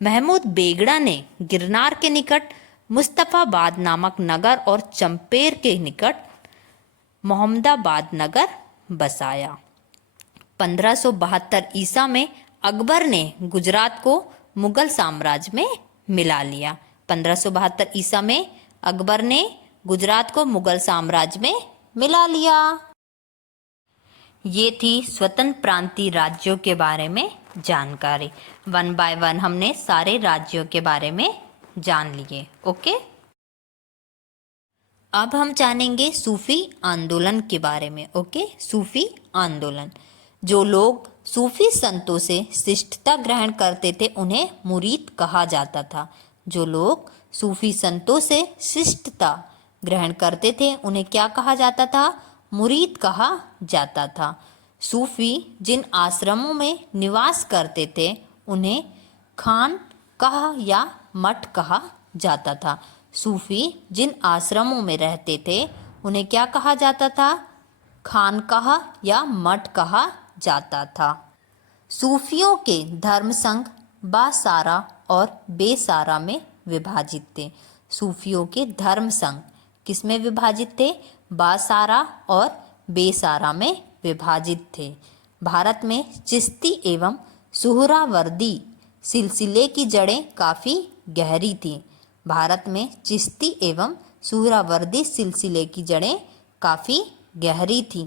महमूद बेगड़ा ने गिरनार के निकट मुस्तफाबाद नामक नगर और चंपेर के निकट मोहम्मदाबाद नगर बसाया। 1572 ईसा में अकबर ने गुजरात को मुगल साम्राज्य में मिला लिया। 1572 ईसा में अकबर ने गुजरात को मुगल साम्राज्य में मिला लिया। ये थी स्वतंत्र प्रांतीय राज्यों के बारे में जानकारी। 1 बाय 1 हमने सारे राज्यों के बारे में जान लिए। ओके, अब हम जानेंगे सूफी आंदोलन के बारे में। ओके, सूफी आंदोलन। जो लोग सूफी संतों से शिष्टता ग्रहण करते थे उन्हें मुरीद कहा जाता था। जो लोग सूफी संतों से शिष्टता ग्रहण करते थे उन्हें क्या कहा जाता था? मुरीद कहा जाता था। सूफी जिन आश्रमों में निवास करते थे उन्हें खान कहा या मठ कहा जाता था। सूफी जिन आश्रमों में रहते थे उन्हें क्या कहा जाता था? खानकाह या मठ कहा जाता था। सूफियों के धर्म संघ बासारा और बेसारा में विभाजित थे। सूफियों के धर्म संघ किस में विभाजित थे? बासारा और बेसारा में विभाजित थे। भारत में चिश्ती एवं सुहरावर्दी सिलसिले की जड़ें काफ़ी गहरी थीं। भारत में चिश्ती एवं सुहरावर्दी सिलसिले की जड़ें काफ़ी गहरी थीं।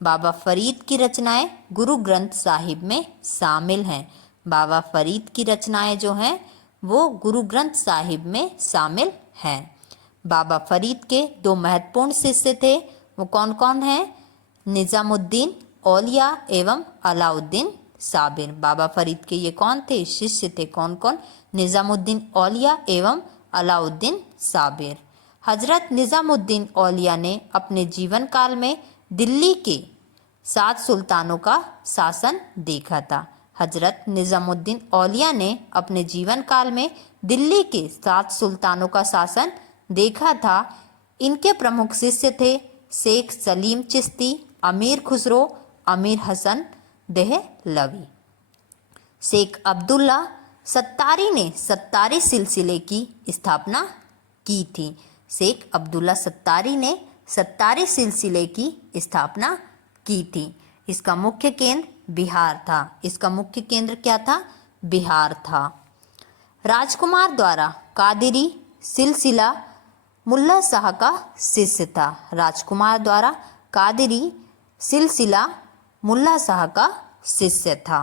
बाबा फरीद की रचनाएं गुरु ग्रंथ साहिब में शामिल हैं। बाबा फरीद की रचनाएं जो हैं वो गुरु ग्रंथ साहिब में शामिल हैं। बाबा फरीद के 2 महत्वपूर्ण शिष्य थे, वो कौन कौन हैं? निज़ामुद्दीन औलिया एवं अलाउद्दीन साबिर। बाबा फरीद के ये कौन थे? शिष्य थे। कौन कौन? निज़ामुद्दीन औलिया एवं अलाउद्दीन साबिर। हजरत निज़ामुद्दीन औलिया ने अपने जीवन काल में दिल्ली के 7 सुल्तानों का शासन देखा था। हजरत निज़ामुद्दीन औलिया ने अपने जीवन काल में दिल्ली के 7 सुल्तानों का शासन देखा था। इनके प्रमुख शिष्य थे शेख सलीम चिश्ती, अमीर खुसरो, अमीर हसन देहलवी। शेख अब्दुल्ला सत्तारी ने सत्तारी सिलसिले की स्थापना की थी। शेख अब्दुल्ला सत्तारी ने सत्तारी सिलसिले की स्थापना की थी। इसका मुख्य केंद्र बिहार था। इसका मुख्य केंद्र क्या था? बिहार था। राजकुमार द्वारा कादिरी सिलसिला मुल्ला शाह का शिष्य था। राजकुमार द्वारा कादिरी सिलसिला मुल्ला शाह का शिष्य था।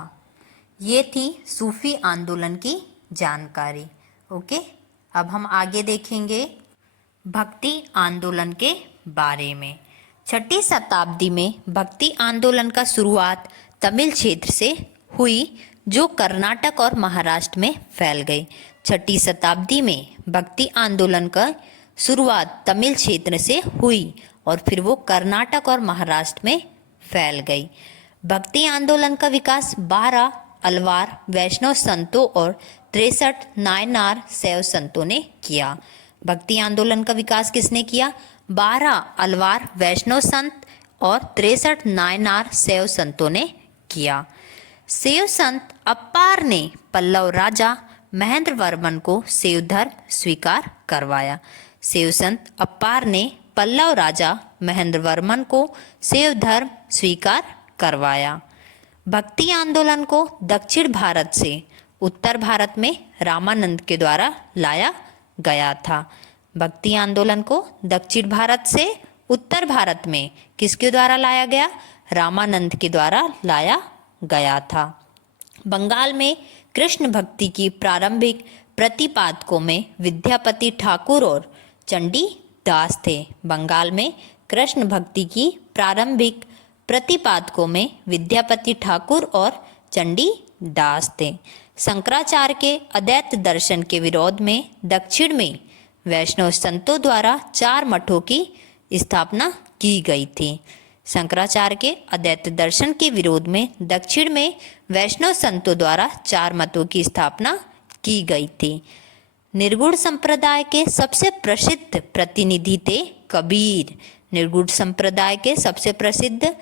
ये थी सूफी आंदोलन की जानकारी। ओके, अब हम आगे देखेंगे भक्ति आंदोलन के बारे में। 6ठी शताब्दी में भक्ति आंदोलन का शुरुआत तमिल क्षेत्र से हुई जो कर्नाटक और महाराष्ट्र में फैल गई। 6ठी शताब्दी में भक्ति आंदोलन का शुरुआत तमिल क्षेत्र से हुई और फिर वो कर्नाटक और महाराष्ट्र में फैल गई। भक्ति आंदोलन का विकास 12 अलवार वैष्णव संतों और 63 नायनार शैव संतों ने किया। भक्ति आंदोलन का विकास किसने किया? 12 अलवार वैष्णव संत और 63 नायनार शैव संतों ने किया। शैव संत अप्पार ने पल्लव राजा महेंद्र वर्मन को शैव धर्म स्वीकार करवाया। शैव संत अप्पार ने पल्लव राजा महेंद्र वर्मन को शैव धर्म स्वीकार करवाया। भक्ति आंदोलन को दक्षिण भारत से उत्तर भारत में रामानंद के द्वारा लाया गया था। भक्ति आंदोलन को दक्षिण भारत से उत्तर भारत में किसके द्वारा लाया गया? रामानंद के द्वारा लाया गया था। बंगाल में कृष्ण भक्ति की प्रारंभिक प्रतिपादकों में विद्यापति ठाकुर और चंडी दास थे। बंगाल में कृष्ण भक्ति की प्रारंभिक प्रतिपादकों में विद्यापति ठाकुर और चंडी दास थे। शंकराचार्य के अद्वैत दर्शन के विरोध में दक्षिण में वैष्णव संतों द्वारा 4 मठों की स्थापना की गई थी। शंकराचार्य के अद्वैत दर्शन के विरोध में दक्षिण में वैष्णव संतों द्वारा 4 मतों की स्थापना की गई थी। निर्गुण संप्रदाय के सबसे प्रसिद्ध प्रतिनिधि थे कबीर। निर्गुण संप्रदाय के सबसे प्रसिद्ध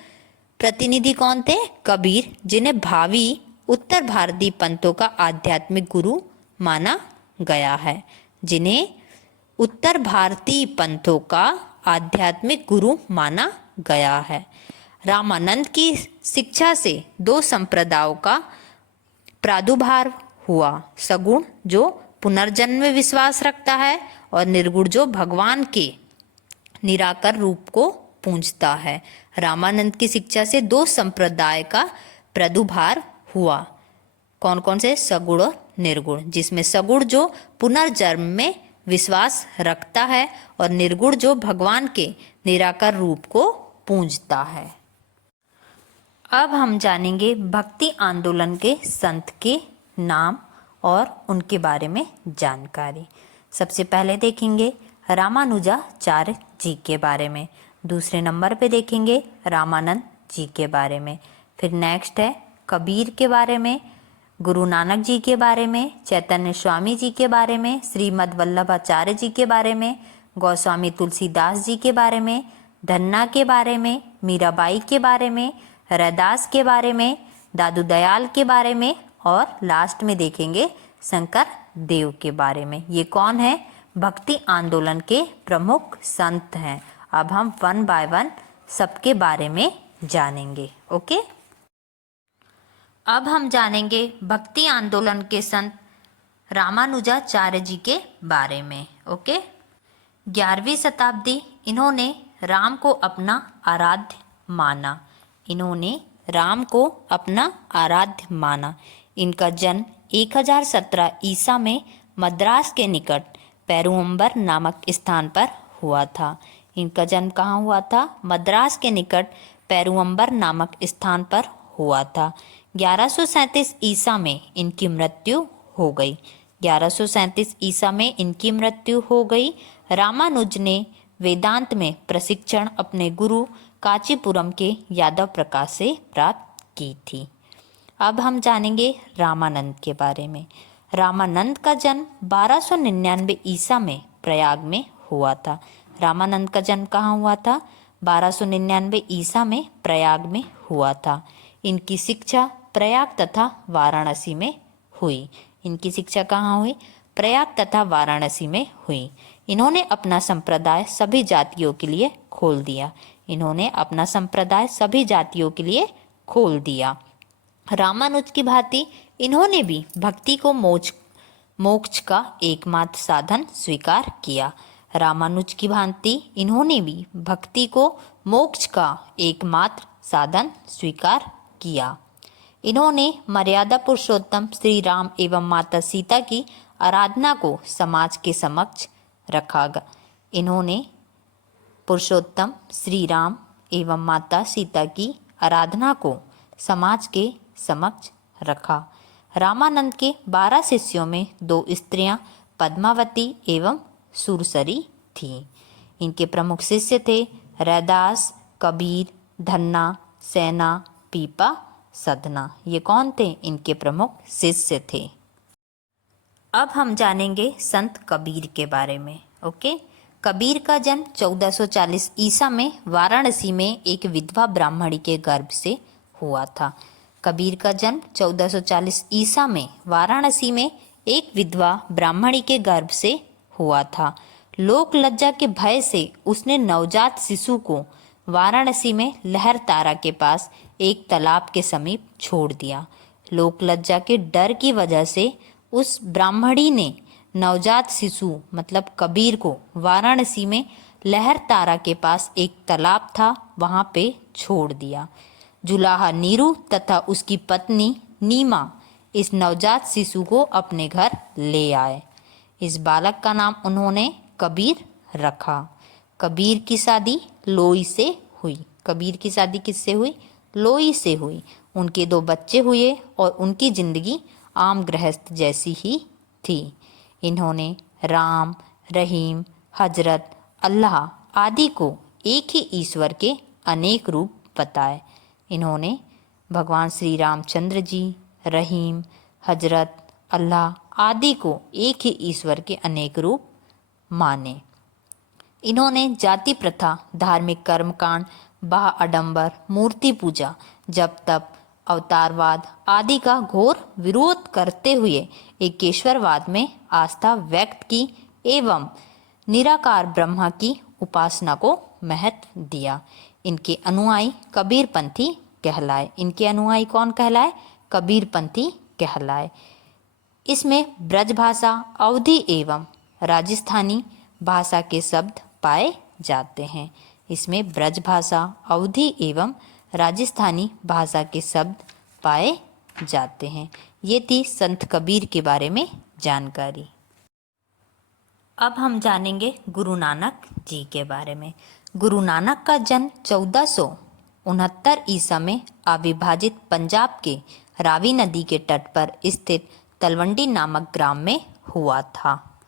प्रतिनिधि कौन थे? कबीर, जिन्हें भावी उत्तर भारतीय पंथों का आध्यात्मिक गुरु माना गया है। जिन्हें उत्तर भारतीय पंथों का आध्यात्मिक गुरु माना गया है। रामानंद की शिक्षा से 2 संप्रदायों का प्रादुर्भाव हुआ। सगुण जो पुनर्जन्म में विश्वास रखता है और निर्गुण जो भगवान के निराकार रूप को पूजता है। रामानंद की शिक्षा से 2 संप्रदाय का प्रादुर्भाव हुआ। कौन कौन से? सगुण और निर्गुण, जिसमें सगुण जो पुनर्जन्म में विश्वास रखता है और निर्गुण जो भगवान के निराकार रूप को पूजता है। अब हम जानेंगे भक्ति आंदोलन के संत के नाम और उनके बारे में जानकारी। सबसे पहले देखेंगे रामानुजाचार्य जी के बारे में, दूसरे नंबर पे देखेंगे रामानंद जी के बारे में, फिर नेक्स्ट है कबीर के बारे में, गुरु नानक जी के बारे में, चैतन्य स्वामी जी के बारे में, श्रीमद् वल्लभाचार्य जी के बारे में, गोस्वामी तुलसीदास जी के बारे में, धन्ना के बारे में, मीराबाई के बारे में, रैदास के बारे में, दादू दयाल के बारे में और लास्ट में देखेंगे शंकर देव के बारे में। ये कौन है? भक्ति आंदोलन के प्रमुख संत हैं। अब हम वन बाय वन सबके बारे में जानेंगे। ओके, अब हम जानेंगे भक्ति आंदोलन के संत रामानुजाचार्य जी के बारे में। ओके, 11वीं शताब्दी इन्होंने राम को अपना आराध्य माना। इन्होंने राम को अपना आराध्य माना। इनका जन्म 1017 ईसा में मद्रास के निकट पेरुम्बर नामक स्थान पर हुआ था। इनका जन्म कहाँ हुआ था? मद्रास के निकट पेरुम्बर नामक स्थान पर हुआ था। 1137 ईसा में इनकी मृत्यु हो गई। 1137 ईसा में इनकी मृत्यु हो गई। रामानुज ने वेदांत में प्रशिक्षण अपने गुरु कांचीपुरम के यादव प्रकाश से प्राप्त की थी। अब हम जानेंगे रामानंद के बारे में। रामानंद का जन्म 1299 ईसा में प्रयाग में हुआ था। रामानंद का जन्म कहाँ हुआ था? 1299 ईसा में प्रयाग में हुआ था। इनकी शिक्षा प्रयाग तथा वाराणसी में हुई। इनकी शिक्षा कहाँ हुई? प्रयाग तथा वाराणसी में हुई। इन्होंने अपना संप्रदाय सभी जातियों के लिए खोल दिया। इन्होंने अपना संप्रदाय सभी जातियों के लिए खोल दिया। रामानुज की भांति इन्होंने भी भक्ति को मोक्ष का एकमात्र साधन स्वीकार किया। रामानुज की भांति इन्होंने भी भक्ति को मोक्ष का एकमात्र साधन स्वीकार किया। इन्होंने मर्यादा पुरुषोत्तम श्री राम एवं माता सीता की आराधना को समाज के समक्ष रखा। इन्होंने पुरुषोत्तम श्री राम एवं माता सीता की आराधना को समाज के समक्ष रखा। रामानंद के 12 शिष्यों में 2 स्त्रियां पद्मावती एवं सुरसरी थीं। इनके प्रमुख शिष्य थे रैदास, कबीर, धन्ना, सेना, पीपा, सदना। ये कौन थे? इनके प्रमुख शिष्य थे। अब हम जानेंगे संत कबीर के बारे में। ओके, कबीर का जन्म 1440 ईसा में वाराणसी में एक विधवा ब्राह्मणी के गर्भ से हुआ था। कबीर का जन्म 1440 ईसा में वाराणसी में एक विधवा ब्राह्मणी के गर्भ से हुआ था। लोक लज्जा के भय से उसने नवजात शिशु को वाराणसी में लहर तारा के पास एक तालाब के समीप छोड़ दिया। लोक लज्जा के डर की वजह से उस ब्राह्मणी ने नवजात शिशु मतलब कबीर को वाराणसी में लहर तारा के पास एक तालाब था वहां पे छोड़ दिया। जुलाहा नीरू तथा उसकी पत्नी नीमा इस नवजात शिशु को अपने घर ले आए। इस बालक का नाम उन्होंने कबीर रखा। कबीर की शादी लोई से हुई। कबीर की शादी किससे हुई? लोई से हुई। उनके 2 बच्चे हुए और उनकी जिंदगी आम गृहस्थ जैसी ही थी। इन्होंने राम, रहीम, हजरत, अल्लाह आदि को एक ही ईश्वर के अनेक रूप बताए। इन्होंने भगवान श्री रामचंद्र जी, रहीम, हजरत, अल्लाह आदि को एक ही ईश्वर के अनेक रूप माने। इन्होंने जाति प्रथा, धार्मिक कर्मकांड, बाह आडंबर, मूर्ति पूजा, जप तप, अवतारवाद आदि का घोर विरोध करते हुए एकेश्वरवाद में आस्था व्यक्त की एवं निराकार ब्रह्मा की उपासना को महत्व दिया। इनके अनुयायी कबीरपंथी कहलाए। इनके अनुयायी कौन कहलाए? कबीरपंथी कहलाए। इसमें ब्रज भाषा, अवधी एवं राजस्थानी भाषा के शब्द पाए जाते हैं। इसमें ब्रज भाषा, अवधी एवं राजस्थानी भाषा के शब्द पाए जाते हैं। ये थी संत कबीर के बारे में जानकारी। अब हम जानेंगे गुरु नानक जी के बारे में। गुरु नानक का जन्म 1469 ईसा में अविभाजित पंजाब के रावी नदी के तट पर स्थित तलवंडी नामक ग्राम में हुआ था।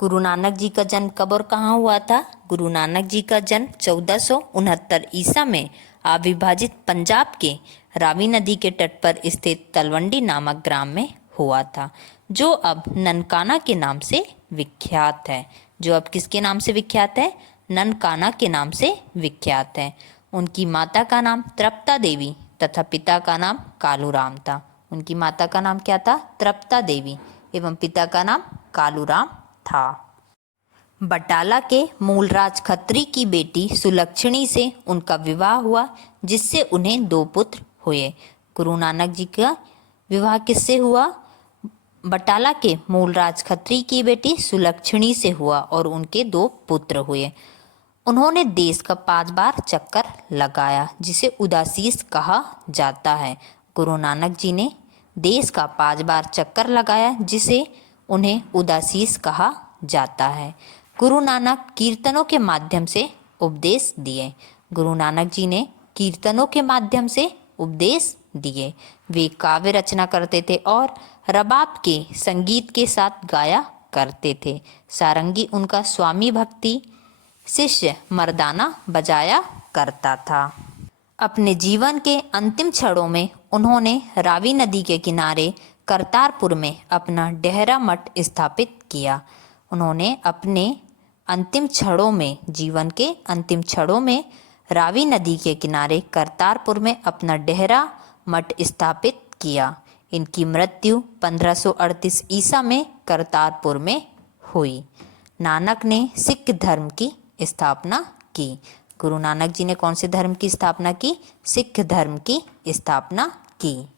गुरु नानक जी का जन्म कब और कहाँ हुआ था? गुरु नानक जी का जन्म 1469 ईसा में अविभाजित पंजाब के रावी नदी के तट पर स्थित तलवंडी नामक ग्राम में हुआ था, जो अब ननकाना के नाम से विख्यात है। जो अब किसके नाम से विख्यात है? ननकाना के नाम से विख्यात है। उनकी माता का नाम तृप्ता देवी तथा पिता का नाम कालूराम था। उनकी माता का नाम क्या था? तृप्ता देवी एवं पिता का नाम कालूराम था। बटाला के मूलराज खत्री की बेटी सुलक्षणी से उनका विवाह हुआ, जिससे उन्हें 2 पुत्र हुए। गुरु नानक जी का विवाह किससे हुआ? बटाला के मूलराज खत्री की बेटी सुलक्षणी से हुआ और उनके 2 पुत्र हुए। उन्होंने देश का 5 बार चक्कर लगाया, जिसे उदासीस कहा जाता है। गुरु नानक जी ने देश का 5 बार चक्कर लगाया, जिसे उन्हें उदासीस कहा जाता है। गुरु नानक कीर्तनों के माध्यम से उपदेश दिए। गुरु नानक जी ने कीर्तनों के माध्यम से उपदेश दिए। वे काव्य रचना करते थे और रबाब के संगीत के साथ गाया करते थे। सारंगी उनका स्वामी भक्ति शिष्य मर्दाना बजाया करता था। अपने जीवन के अंतिम क्षणों में उन्होंने रावी नदी के किनारे करतारपुर में अपना डेहरा मठ स्थापित किया। उन्होंने अपने अंतिम क्षणों में, जीवन के अंतिम क्षणों में रावी नदी के किनारे करतारपुर में अपना डेहरा मठ स्थापित किया। इनकी मृत्यु 1538 ईसा में करतारपुर में हुई। नानक ने सिख धर्म की स्थापना की। गुरु नानक जी ने कौन से धर्म की स्थापना की? सिख धर्म की स्थापना की।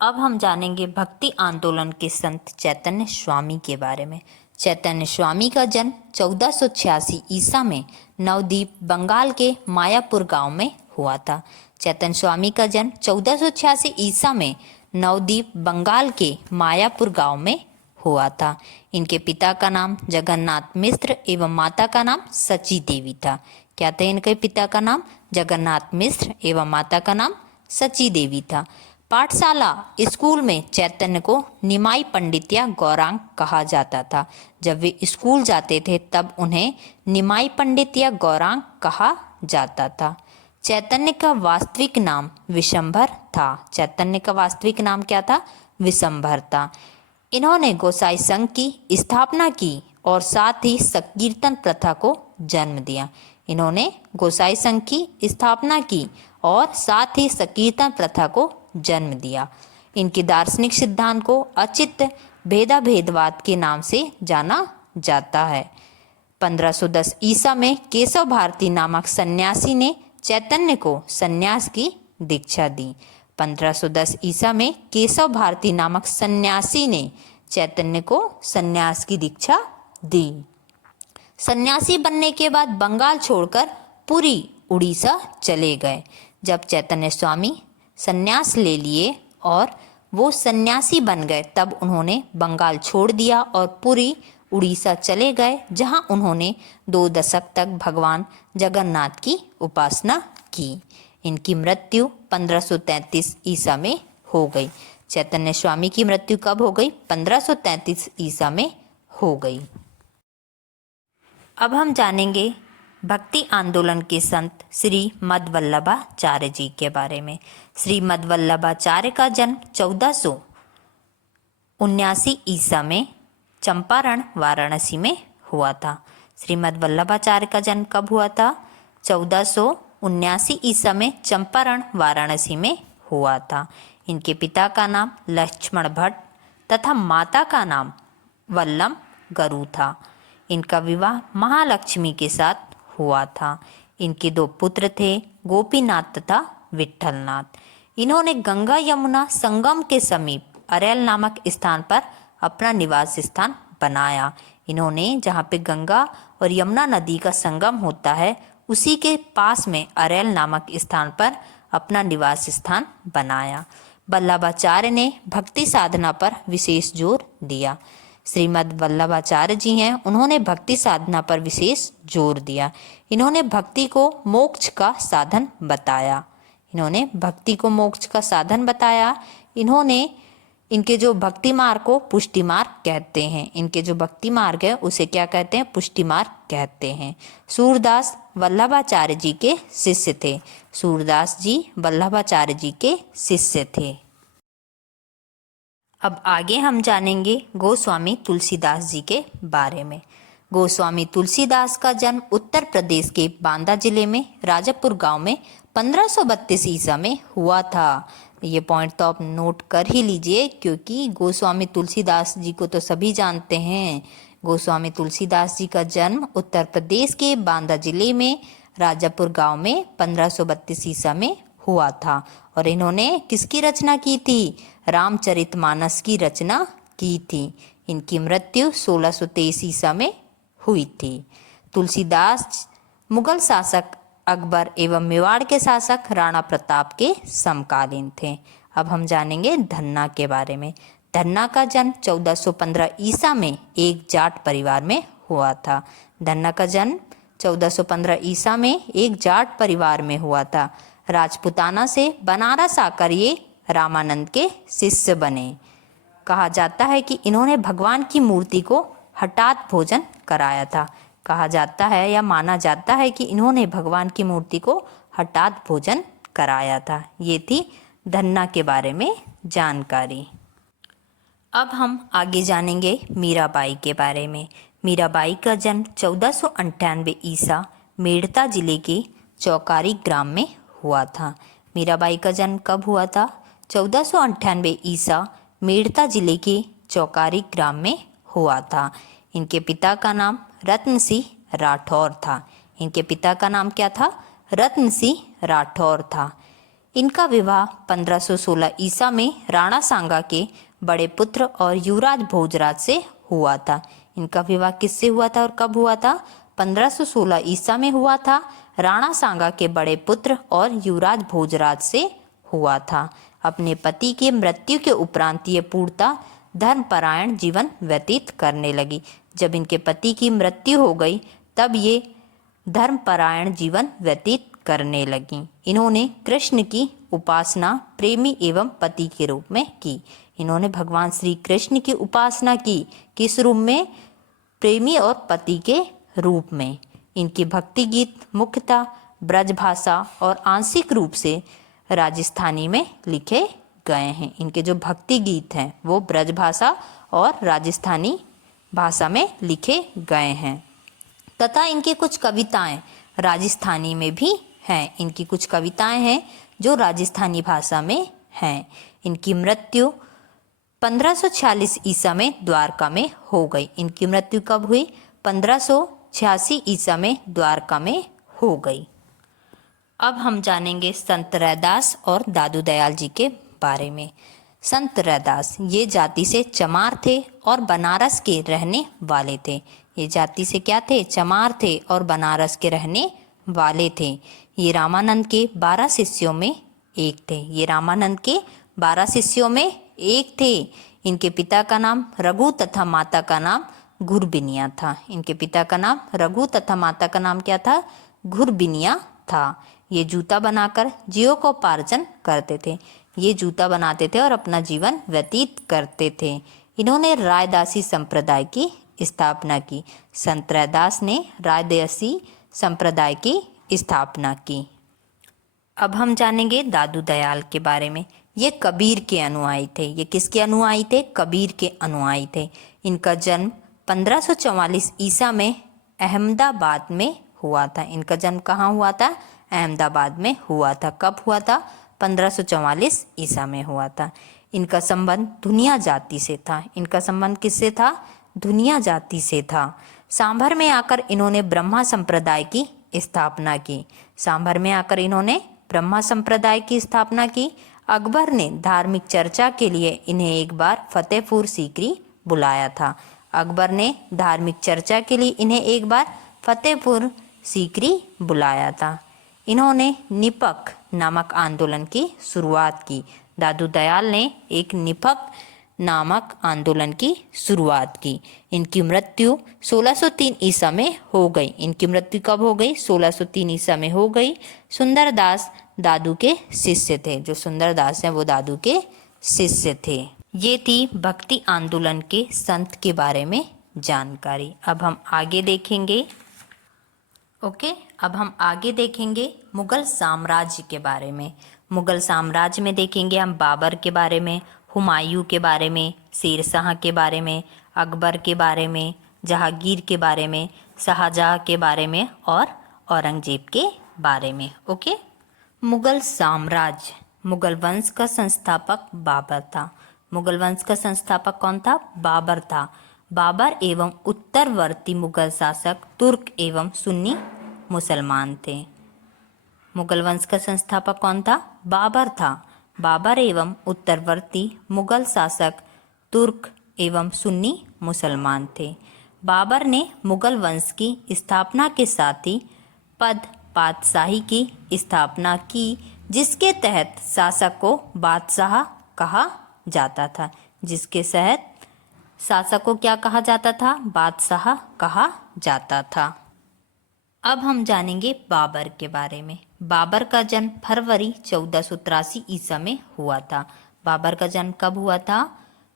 अब हम जानेंगे भक्ति आंदोलन के संत चैतन्य स्वामी के बारे में। चैतन्य स्वामी का जन्म 1486 ईसा में नवद्वीप बंगाल के मायापुर गांव में हुआ था। चैतन्य स्वामी का जन्म 1486 ईसा में नवद्वीप बंगाल के मायापुर गांव में हुआ था। इनके पिता का नाम जगन्नाथ मिश्र एवं माता का नाम सची देवी था। क्या था इनके पिता का नाम? जगन्नाथ मिश्र एवं माता का नाम सची देवी था। पाठशाला स्कूल में चैतन्य को निमाई पंडित या गौरांग कहा जाता था। जब वे स्कूल जाते थे तब उन्हें निमाई पंडित या गौरांग कहा जाता था। चैतन्य का वास्तविक नाम विशंभर था। चैतन्य का वास्तविक नाम क्या था? विशंभर था। इन्होंने गोसाई संघ की स्थापना की और साथ ही संकीर्तन प्रथा को जन्म दिया। इन्होंने गोसाई संघ की स्थापना की और साथ ही संकीर्तन प्रथा को जन्म दिया। इनके दार्शनिक सिद्धांत को अचित भेदाभेदवाद के नाम से जाना जाता है। 1510 ईसा में केशव भारती नामक सन्यासी ने चैतन्य को सन्यास की दीक्षा दी। 1510 ईसा में केशव भारती नामक सन्यासी ने चैतन्य को सन्यास की दीक्षा दी। सन्यासी बनने के बाद बंगाल छोड़कर पूरी उड़ीसा चले गए। जब चैतन्य स्वामी सन्यास ले लिए और वो सन्यासी बन गए तब उन्होंने बंगाल छोड़ दिया और पूरी उड़ीसा चले गए, जहां उन्होंने 2 दशक तक भगवान जगन्नाथ की उपासना की। इनकी मृत्यु 1533 ईसा में हो गई। चैतन्य स्वामी की मृत्यु कब हो गई? 1533 ईसा में हो गई। अब हम जानेंगे भक्ति आंदोलन के संत श्री मध्वल्लभाचार्य जी के बारे में। श्री मध्वल्लभाचार्य का जन्म 1479 ईसा में चंपारण वाराणसी में हुआ था। श्री मध्वल्लभाचार्य का जन्म कब हुआ था? 1479 ईसा में चंपारण वाराणसी में हुआ था। इनके पिता का नाम लक्ष्मण भट्ट तथा माता का नाम वल्लम गरु था। इनका विवाह महालक्ष्मी के साथ हुआ था। इनके 2 पुत्र थे, गोपीनाथ तथा विठलनाथ। इन्होंने गंगा यमुना संगम के समीप अरेल नामक स्थान पर अपना निवास स्थान बनाया। इन्होंने जहाँ पे गंगा और यमुना नदी का संगम होता है उसी के पास में अरेल नामक स्थान पर अपना निवास स्थान बनाया। वल्लभाचार्य ने भक्ति साधना पर विशेष जोर दिया। श्रीमद् वल्लभाचार्य जी हैं, उन्होंने भक्ति साधना पर विशेष जोर दिया। इन्होंने भक्ति को मोक्ष का साधन बताया। इन्होंने भक्ति को मोक्ष का साधन बताया। इन्होंने इनके जो भक्ति मार्ग को पुष्टि मार्ग कहते हैं। इनके जो भक्ति मार्ग है उसे क्या कहते हैं? पुष्टि मार्ग कहते हैं। सूरदास वल्लभाचार्य जी के शिष्य थे। सूरदास जी वल्लभाचार्य जी के शिष्य थे। अब आगे हम जानेंगे गोस्वामी तुलसीदास जी के बारे में। गोस्वामी तुलसीदास का जन्म उत्तर प्रदेश के बांदा जिले में राजापुर गांव में 1532 ईसा में हुआ था। ये पॉइंट तो आप नोट कर ही लीजिए, क्योंकि गोस्वामी तुलसीदास जी को तो सभी जानते हैं। गोस्वामी तुलसीदास जी का जन्म उत्तर प्रदेश के बांदा जिले में राजापुर गांव में 1532 ईसा में हुआ था। और इन्होंने किसकी रचना की थी? रामचरितमानस की रचना की थी। इनकी मृत्यु 1623 ईसा में हुई थी। तुलसीदास मुगल शासक अकबर एवं मेवाड़ के शासक राणा प्रताप के समकालीन थे। अब हम जानेंगे धन्ना के बारे में। धन्ना का जन्म 1415 ईसा में एक जाट परिवार में हुआ था। धन्ना का जन्म 1415 ईसा में एक जाट परिवार में हुआ था। राजपुताना से बनारस आकर ये रामानंद के शिष्य बने। कहा जाता है कि इन्होंने भगवान की मूर्ति को हठात भोजन कराया था। कहा जाता है या माना जाता है कि इन्होंने भगवान की मूर्ति को हठात भोजन कराया था। ये थी धन्ना के बारे में जानकारी। अब हम आगे जानेंगे मीराबाई के बारे में। मीराबाई का जन्म 1498 ईसा मेड़ता जिले के चौकारी ग्राम में हुआ था। मीराबाई का जन्म कब हुआ था? 1498 ईसा मेड़ता जिले के चौकारी ग्राम में हुआ था। इनके पिता का नाम रत्न सिंह राठौर था। इनके पिता का नाम क्या था? रत्न सिंह राठौर था। इनका विवाह 1516 ईसा में राणा सांगा के बड़े पुत्र और युवराज भोजराज से हुआ था। इनका विवाह किससे हुआ था और कब हुआ था? 1516 ईसा में हुआ था। राणा सांगा के बड़े पुत्र और युवराज भोजराज से हुआ था। अपने पति के मृत्यु के उपरांत ये पूर्णतः धर्मपरायण जीवन व्यतीत करने लगी। जब इनके पति की मृत्यु हो गई तब ये धर्मपरायण जीवन व्यतीत करने लगी। इन्होंने कृष्ण की उपासना प्रेमी एवं पति के रूप में की। इन्होंने भगवान श्री कृष्ण की उपासना की। किस रूप में? प्रेमी और पति के रूप में। इनकी भक्ति गीत मुख्यतः ब्रजभाषा और आंशिक रूप से राजस्थानी में लिखे गए हैं। इनके जो भक्ति गीत हैं वो ब्रजभाषा और राजस्थानी भाषा में लिखे गए हैं तथा इनकी कुछ कविताएं राजस्थानी में भी हैं। इनकी कुछ कविताएं हैं जो राजस्थानी भाषा में हैं। इनकी मृत्यु 1546 ईसा में द्वारका में हो गई। इनकी मृत्यु कब हुई? 1586 ईसा में द्वारका में हो गई। अब हम जानेंगे संत रैदास और दादू दयाल जी के बारे में। संत रैदास ये जाति से चमार थे और बनारस के रहने वाले थे। ये जाति से क्या थे? चमार थे और बनारस के रहने वाले थे। ये रामानंद के 12 शिष्यों में एक थे। ये रामानंद के 12 शिष्यों में एक थे। इनके पिता का नाम रघु तथा माता का नाम घुरबिनिया था। इनके पिता का नाम रघु तथा माता का नाम क्या था? घुरबिनिया था। ये जूता बनाकर जीविकोपार्जन करते थे। ये जूता बनाते थे और अपना जीवन व्यतीत करते थे। इन्होंने रायदासी संप्रदाय की स्थापना की। संत रैदास ने रायदासी संप्रदाय की स्थापना की। अब हम जानेंगे दादू दयाल के बारे में। ये कबीर के अनुयायी थे। ये किसके अनुयायी थे? कबीर के अनुयायी थे। इनका जन्म 1544 ईसा में अहमदाबाद में हुआ था। इनका जन्म कहाँ हुआ था? अहमदाबाद में हुआ था। कब हुआ था? 1544 ईसा में हुआ था। इनका संबंध धुनिया जाति से था। इनका संबंध किससे था? धुनिया जाति से था। सांभर में आकर इन्होंने ब्रह्मा संप्रदाय की स्थापना की। सांभर में आकर इन्होंने ब्रह्मा संप्रदाय की स्थापना की। अकबर ने धार्मिक चर्चा के लिए इन्हें एक बार फतेहपुर सीकरी बुलाया था। अकबर ने धार्मिक चर्चा के लिए इन्हें एक बार फतेहपुर सीकरी बुलाया था। इन्होंने निपक नामक आंदोलन की शुरुआत की। दादू दयाल ने एक निपक नामक आंदोलन की शुरुआत की। इनकी मृत्यु 1603 ईसा में हो गई। इनकी मृत्यु कब हो गई? 1603 ईसा में हो गई। सुंदरदास दादू के शिष्य थे। जो सुंदरदास हैं वो दादू के शिष्य थे। ये थी भक्ति आंदोलन के संत के बारे में जानकारी। अब हम आगे देखेंगे। अब हम आगे देखेंगे मुगल साम्राज्य के बारे में। मुगल साम्राज्य में देखेंगे हम बाबर के बारे में, हुमायूं के बारे में, शेर शाह के बारे में, अकबर के बारे में, जहांगीर के बारे में, शाहजहां के बारे में और औरंगजेब के बारे में। मुगल साम्राज्य। मुगल वंश का संस्थापक बाबर था। मुगल वंश का संस्थापक कौन था? बाबर था। बाबर एवं उत्तरवर्ती मुगल शासक तुर्क एवं सुन्नी मुसलमान थे। मुगल वंश का संस्थापक कौन था? बाबर था। बाबर एवं उत्तरवर्ती मुगल शासक तुर्क एवं सुन्नी मुसलमान थे। बाबर ने मुगल वंश की स्थापना के साथ ही पद पातशाही की स्थापना की, जिसके तहत शासक को बादशाह कहा जाता था। जिसके तहत शासक को क्या कहा जाता था? बादशाह कहा जाता था। अब हम जानेंगे बाबर के बारे में। बाबर का जन्म फरवरी 1483 ईसा में हुआ था। बाबर का जन्म कब हुआ था?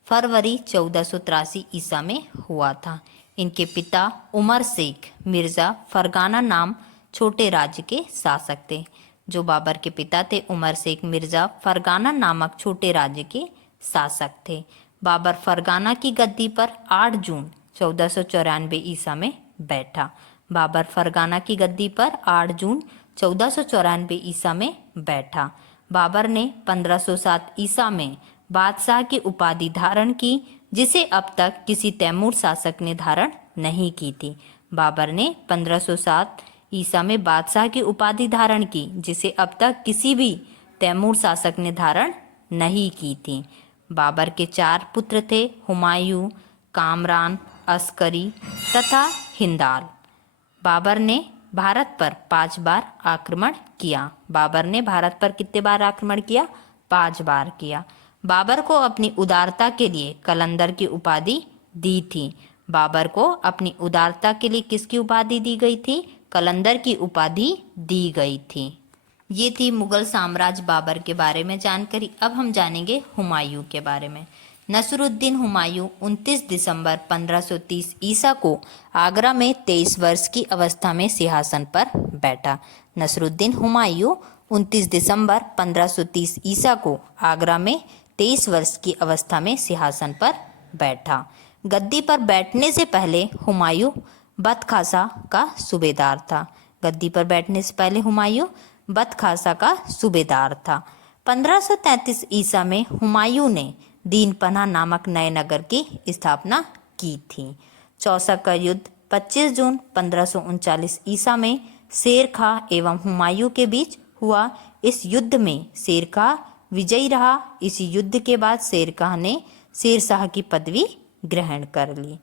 फरवरी 1483 ईसा में हुआ था। इनके पिता उमर शेख मिर्ज़ा फरगाना नाम छोटे राज्य के शासक थे। जो बाबर के पिता थे उमर शेख मिर्ज़ा फरगाना नामक छोटे राज्य के शासक थे। बाबर फरगाना की गद्दी पर 8 जून 1494 ईसा में बैठा। बाबर फरगाना की गद्दी पर 8 जून 1494 ईसा में बैठा। बाबर ने 1507 ईसा में बादशाह की उपाधि धारण की, जिसे अब तक किसी तैमूर शासक ने धारण नहीं की थी। बाबर ने 1507 ईसा में बादशाह की उपाधि धारण की, जिसे अब तक किसी भी तैमूर शासक ने धारण नहीं की थी। बाबर के 4 पुत्र थे, हुमायूं, कामरान, अस्करी तथा हिंदाल। बाबर ने भारत पर 5 बार आक्रमण किया। बाबर ने भारत पर कितने बार आक्रमण किया? 5 बार किया। बाबर को अपनी उदारता के लिए कलंदर की उपाधि दी थी। बाबर को अपनी उदारता के लिए किसकी उपाधि दी गई थी? कलंदर की उपाधि दी गई थी। ये थी मुगल साम्राज्य बाबर के बारे में जानकारी। अब हम जानेंगे हुमायूं के बारे में। नसरुद्दीन हुमायूं 29 दिसंबर 1530 ईसा को आगरा में 23 वर्ष की अवस्था में सिंहासन पर बैठा। नसरुद्दीन हुमायूं 29 दिसंबर 1530 ईसा को आगरा में 23 वर्ष की अवस्था में सिंहासन पर बैठा। गद्दी पर बैठने से पहले हुमायूं बदखासा का सूबेदार था। गद्दी पर बैठने से पहले हुमायूं बदखासा का सूबेदार था। 1533 ईसा में हुमायूं ने दीनपना नामक नए नगर की स्थापना की थी। चौसा का युद्ध 25 जून 1539 ईसा में शेर खां एवं हुमायूं के बीच हुआ। इस युद्ध में शेर खां विजयी रहा। इसी युद्ध के बाद शेर खां ने शेर शाह की पदवी ग्रहण कर ली।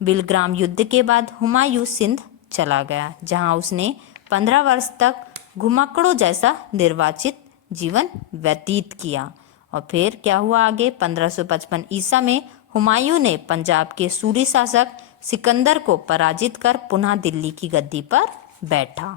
बिलग्राम युद्ध के बाद हुमायूं सिंध चला गया, जहां उसने 15 वर्ष तक घुमक्कड़ों जैसा निर्वाचित जीवन व्यतीत किया। और फिर क्या हुआ आगे? 1555 ईसा में हुमायूं ने पंजाब के सूरी शासक सिकंदर को पराजित कर पुनः दिल्ली की गद्दी पर बैठा।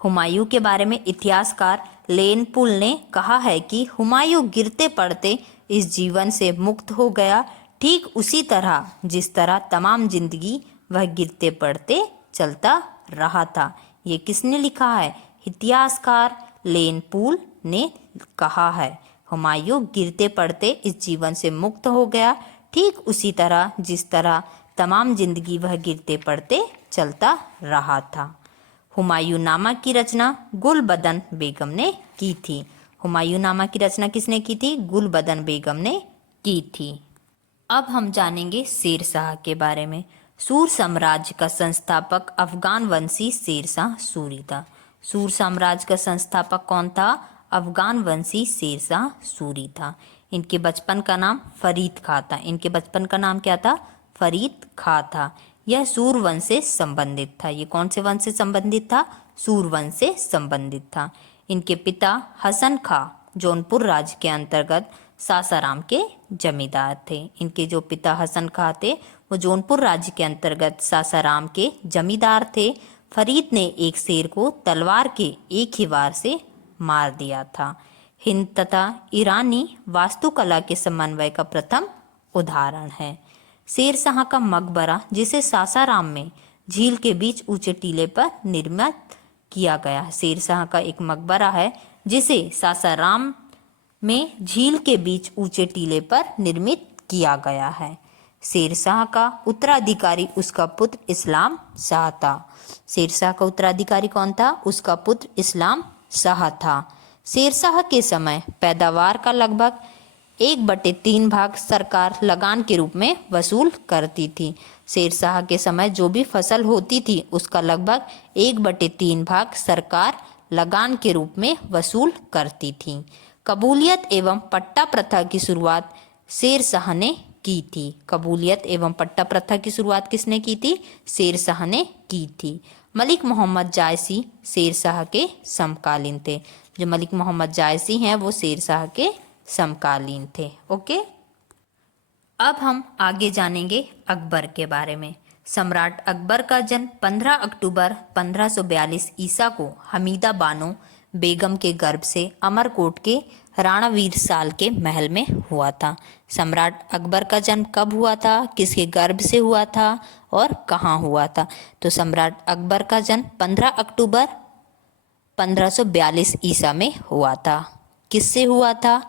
हुमायूं के बारे में इतिहासकार लेनपुल ने कहा है कि हुमायूं गिरते पड़ते इस जीवन से मुक्त हो गया, ठीक उसी तरह जिस तरह तमाम जिंदगी वह गिरते पड़ते चलता रहा था। ये किसने लिखा है? इतिहासकार लेनपुल ने कहा है। हुमायूं गिरते पड़ते इस जीवन से मुक्त हो गया, ठीक उसी तरह जिस तरह तमाम जिंदगी वह गिरते पड़ते चलता रहा था। हुमायूं नामा की रचना गुलबदन बेगम ने की थी। हुमायूं नामा की रचना किसने की थी? गुलबदन बेगम ने की थी। अब हम जानेंगे शेर शाह के बारे में। सूर साम्राज्य का संस्थापक अफगान वंशी शेर शाह सूरी था। सूर साम्राज्य का संस्थापक कौन था? अफगान वंशी शेर शाह सूरी था। इनके बचपन का नाम फरीद खां था। इनके बचपन का नाम क्या था? फरीद खां था। यह सूर वंश से संबंधित था। ये कौन से वंश से संबंधित था? सूर वंश से संबंधित था। इनके पिता हसन खां जौनपुर राज्य के अंतर्गत सासाराम के जमींदार थे। इनके जो पिता हसन खां थे वो जौनपुर राज्य के अंतर्गत सासाराम के जमींदार थे। फरीद ने एक शेर को तलवार के एक ही वार से मार दिया था। हिंद तथा ईरानी वास्तुकला के समन्वय का प्रथम उदाहरण है। शेर शाह का मकबरा, जिसे सासाराम में झील के बीच ऊंचे टीले पर निर्मित किया गया है। शेर शाह का एक मकबरा है जिसे सासाराम में झील के बीच ऊंचे टीले पर निर्मित किया गया है। शेर शाह का उत्तराधिकारी उसका पुत्र इस्लाम शाह था। शेर शाह का उत्तराधिकारी कौन था? उसका पुत्र इस्लाम शाह था। शेर शाह के समय पैदावार का लगभग 1/3 भाग सरकार लगान के रूप में वसूल करती थी। शेर शाह के समय जो भी फसल होती थी उसका लगभग 1/3 भाग सरकार लगान के रूप में वसूल करती थी। कबूलियत एवं पट्टा प्रथा की शुरुआत शेर शाह ने की थी। कबूलियत एवं पट्टा प्रथा की शुरुआत किसने की थी? शेर शाह ने की थी। मलिक मोहम्मद जायसी शेर शाह के समकालीन थे। जो मलिक मोहम्मद जायसी हैं वो शेर शाह के समकालीन थे। ओके, अब हम आगे जानेंगे अकबर के बारे में। सम्राट अकबर का जन्म 15 अक्टूबर 1542 ईसा को हमीदा बानो बेगम के गर्भ से अमरकोट के राणा वीर साल के महल में हुआ था। सम्राट अकबर का जन्म कब हुआ था, किसके गर्भ से हुआ था और कहाँ हुआ था? तो सम्राट अकबर का जन्म 15 अक्टूबर 1542 ईसा में हुआ था। किससे हुआ था?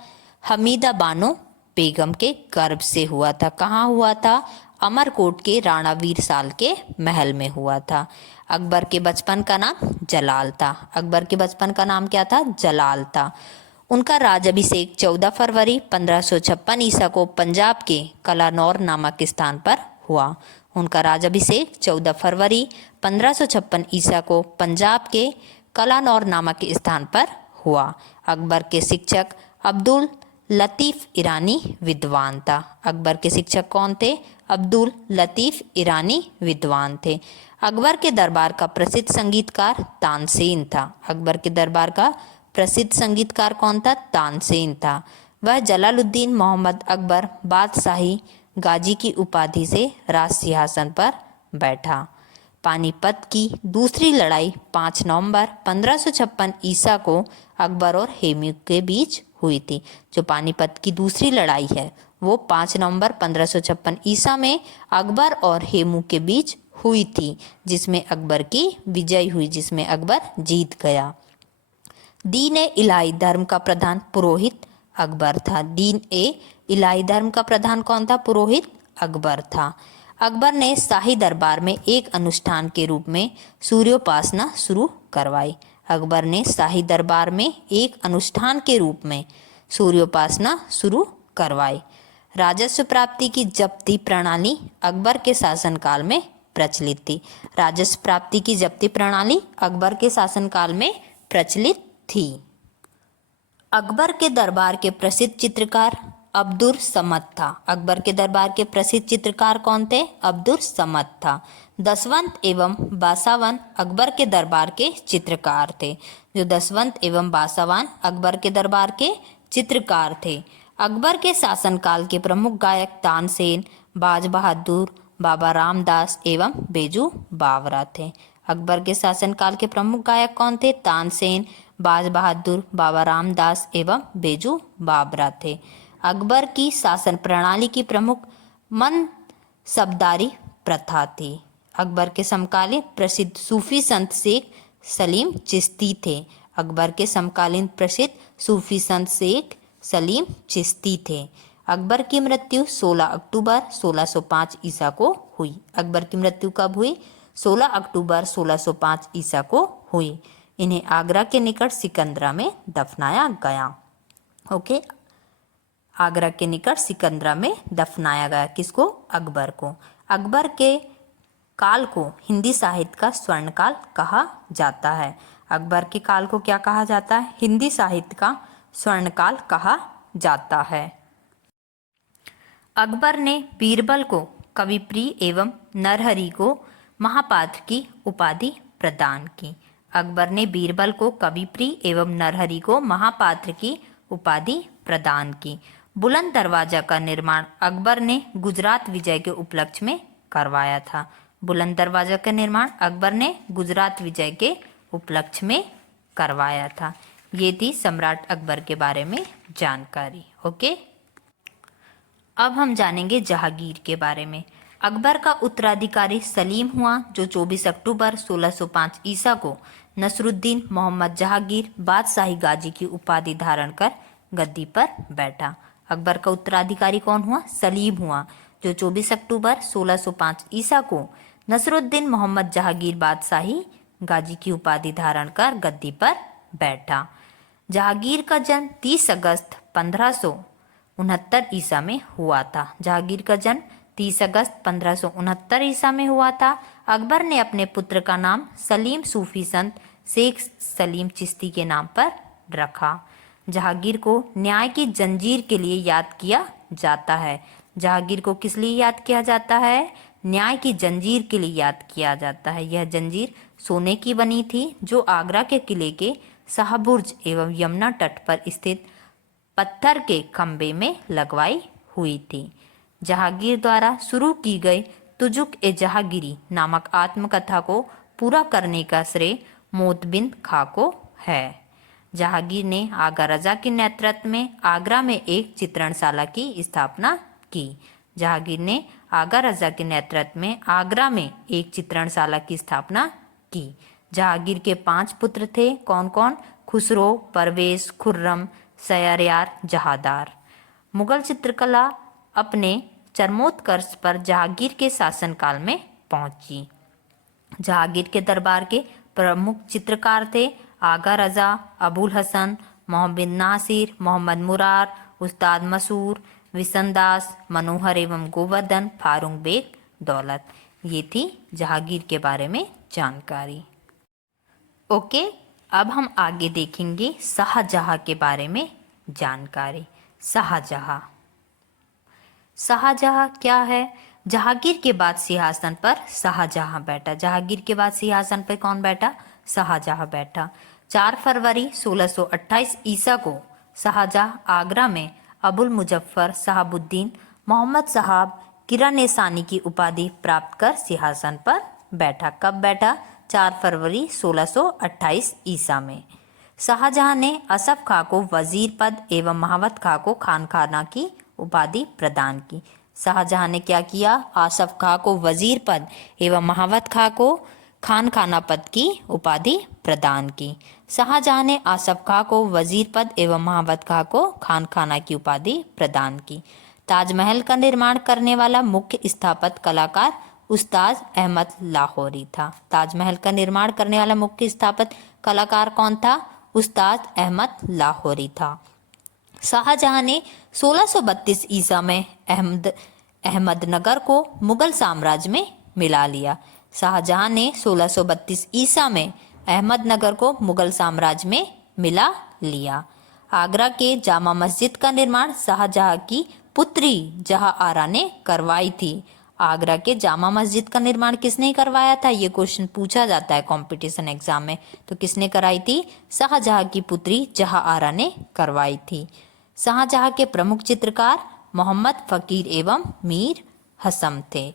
हमीदा बानो बेगम के गर्भ से हुआ था। कहाँ हुआ था? अमरकोट के राणा वीर साल के महल में हुआ था। अकबर के बचपन का नाम जलाल था। अकबर के बचपन का नाम क्या था? जलाल था। उनका राज्याभिषेक 14 फरवरी 1556 ईसा को पंजाब के कलानौर नामक स्थान पर हुआ। उनका राज्याभिषेक 14 फरवरी 1556 ईसा को पंजाब के कलानौर नामक स्थान पर हुआ। अकबर के शिक्षक अब्दुल लतीफ़ ईरानी विद्वान था। अकबर के शिक्षक कौन थे? अब्दुल लतीफ़ ईरानी विद्वान थे। अकबर के दरबार का प्रसिद्ध संगीतकार तानसेन था। अकबर के दरबार का प्रसिद्ध संगीतकार कौन था? तानसेन था। वह जलालुद्दीन मोहम्मद अकबर बादशाही गाजी की उपाधि से राज सिंहासन पर बैठा। पानीपत की दूसरी लड़ाई 5 नवंबर 1556 ईसा को अकबर और हेमू के बीच हुई थी। जो पानीपत की दूसरी लड़ाई है वो 5 नवंबर 1556 ईसा में अकबर और हेमू के बीच हुई थी, जिसमें अकबर की विजय हुई, जिसमें अकबर जीत गया। दीन ए इलाही धर्म का प्रधान पुरोहित अकबर था। दीन ए इलाही धर्म का प्रधान कौन था? पुरोहित अकबर था। अकबर ने शाही दरबार में एक अनुष्ठान के रूप में सूर्योपासना शुरू करवाई। अकबर ने शाही दरबार में एक अनुष्ठान के रूप में सूर्योपासना शुरू करवाई। राजस्व प्राप्ति की जब्ती प्रणाली अकबर के शासनकाल में प्रचलित थी। राजस्व प्राप्ति की जब्ती प्रणाली अकबर के शासनकाल में प्रचलित थी। अकबर के दरबार के प्रसिद्ध चित्रकार अब्दुर समद था। अकबर के दरबार के प्रसिद्ध चित्रकार कौन थे? अब्दुर समद था। दसवंत एवं बासावन अकबर के दरबार के चित्रकार थे। जो दसवंत एवं बासावन अकबर के दरबार के चित्रकार थे। अकबर के शासनकाल के प्रमुख गायक तानसेन, बाज बहादुर, बाबा रामदास एवं बेजू बावरा थे। अकबर के शासनकाल के प्रमुख गायक कौन थे? तानसेन, बाज बहादुर, बाबा रामदास एवं बेजू बावरा थे। अकबर की शासन प्रणाली की प्रमुख मनसबदारी प्रथा थी। अकबर के समकालीन प्रसिद्ध सूफी संत शेख सलीम चिश्ती थे। अकबर के समकालीन प्रसिद्ध सूफी संत शेख सलीम चिश्ती थे। अकबर की मृत्यु 16 अक्टूबर 1605 ईसा को हुई। अकबर की मृत्यु कब हुई? 16 अक्टूबर 1605 ईसा को हुई। इन्हें आगरा के निकट सिकंदरा में दफनाया गया। ओके, आगरा के निकट सिकंदरा में दफनाया गया। किसको? अकबर को। अकबर के काल को हिंदी साहित्य का स्वर्णकाल कहा जाता है। अकबर के काल को क्या कहा जाता है? हिंदी साहित्य का स्वर्णकाल कहा जाता है। अकबर ने बीरबल को कविप्रिय एवं नरहरि को महापात्र की उपाधि प्रदान की। अकबर ने बीरबल को कविप्रिय एवं नरहरि को महापात्र की उपाधि प्रदान की। बुलंद दरवाजा का निर्माण अकबर ने गुजरात विजय के उपलक्ष्य में करवाया था। बुलंद दरवाजा का निर्माण अकबर ने गुजरात विजय के उपलक्ष्य में करवाया था। ये थी सम्राट अकबर के बारे में जानकारी। ओके, अब हम जानेंगे जहांगीर के बारे में। अकबर का उत्तराधिकारी सलीम हुआ, जो 24 अक्टूबर 1605 ईसा को नसरुद्दीन मोहम्मद जहांगीर बादशाही गाजी की उपाधि धारण कर गद्दी पर बैठा। अकबर का उत्तराधिकारी कौन हुआ? सलीम हुआ, जो 24 अक्टूबर 1605 ईसा को नसरुद्दीन मोहम्मद जहांगीर बादशाही गाजी की उपाधि धारण कर गद्दी पर बैठा। जहांगीर का जन्म 30 अगस्त 1569 ईसा में हुआ था। जहांगीर का जन्म 30 अगस्त 1569 ईसा में हुआ था। अकबर ने अपने पुत्र का नाम सलीम सूफी संत शेख सलीम चिश्ती के नाम पर रखा। जहांगीर को न्याय की जंजीर के लिए याद किया जाता है। जहांगीर को किस लिए याद किया जाता है? न्याय की जंजीर के लिए याद किया जाता है। यह जंजीर सोने की बनी थी, जो आगरा के किले के शाहबुर्ज एवं यमुना तट पर स्थित पत्थर के खंबे में लगवाई हुई थी। जहांगीर द्वारा शुरू की गई तुजुक ए जहांगीरी नामक आत्मकथा को पूरा करने का श्रेय मोतबिन खां को है। जहांगीर ने आगा रजा के नेतृत्व में आगरा में एक चित्रणशाला की स्थापना की। जहांगीर ने आगा रजा के नेतृत्व में आगरा में एक चित्रणशाला की स्थापना की। जहांगीर के 5 पुत्र थे। कौन कौन? खुसरो, परवेज, खुर्रम, शहरयार, जहांदार। मुगल चित्रकला अपने चरमोत्कर्ष पर जहांगीर के शासनकाल में पहुंची। जहांगीर के दरबार के प्रमुख चित्रकार थे आगा रजा, अबुल हसन, मोहम्मद नासिर, मोहम्मद मुरार, उस्ताद मसूर, विसनदास, मनोहर एवं गोवर्धन, फारूक बेग, दौलत। ये थी जहांगीर के बारे में जानकारी। ओके, अब हम आगे देखेंगे शाहजहां के बारे में जानकारी। शाहजहां शाहजहां क्या है? जहांगीर के बाद सिंहासन पर शाहजहां बैठा। जहांगीर के बाद सिंहासन पर कौन बैठा? शाहजहां बैठा। 4 फरवरी 1628 ईसा को शाहजहां आगरा में अबुल मुजफ्फर शहाबुद्दीन मोहम्मद साहब किरानेसानी की उपाधि प्राप्त कर सिंहासन पर बैठा। कब बैठा? 4 फरवरी 1628 ईसा में। शाहजहां ने असफ खां को वजीर पद एवं महावत खां को खानखाना की उपाधि प्रदान की। शाहजहां ने क्या किया? आसफ खां को वजीर पद एवं महावत खां को खानखाना पद की उपाधि प्रदान की। शाहजहां ने आसफ खां को वजीर पद एवं महावत खां को खानखाना की उपाधि प्रदान की। ताजमहल का निर्माण करने वाला मुख्य स्थापत्य कलाकार उस्ताद अहमद लाहौरी था। ताजमहल का निर्माण करने वाला मुख्य स्थापत्य कलाकार कौन था? उस्ताद अहमद लाहौरी था। शाहजहां ने 1632 ईसा में अहमदनगर को मुगल साम्राज्य में मिला लिया। शाहजहां ने 1632 ईसा में अहमदनगर को मुगल साम्राज्य में मिला लिया। आगरा के जामा मस्जिद का निर्माण शाहजहां की पुत्री जहां आरा ने करवाई थी। आगरा के जामा मस्जिद का निर्माण किसने करवाया था? ये क्वेश्चन पूछा जाता है कंपटीशन एग्जाम में। तो किसने कराई थी? शाहजहां की पुत्री जहां आरा ने करवाई थी। शाहजहां के प्रमुख चित्रकार मोहम्मद फकीर एवं मीर हसम थे।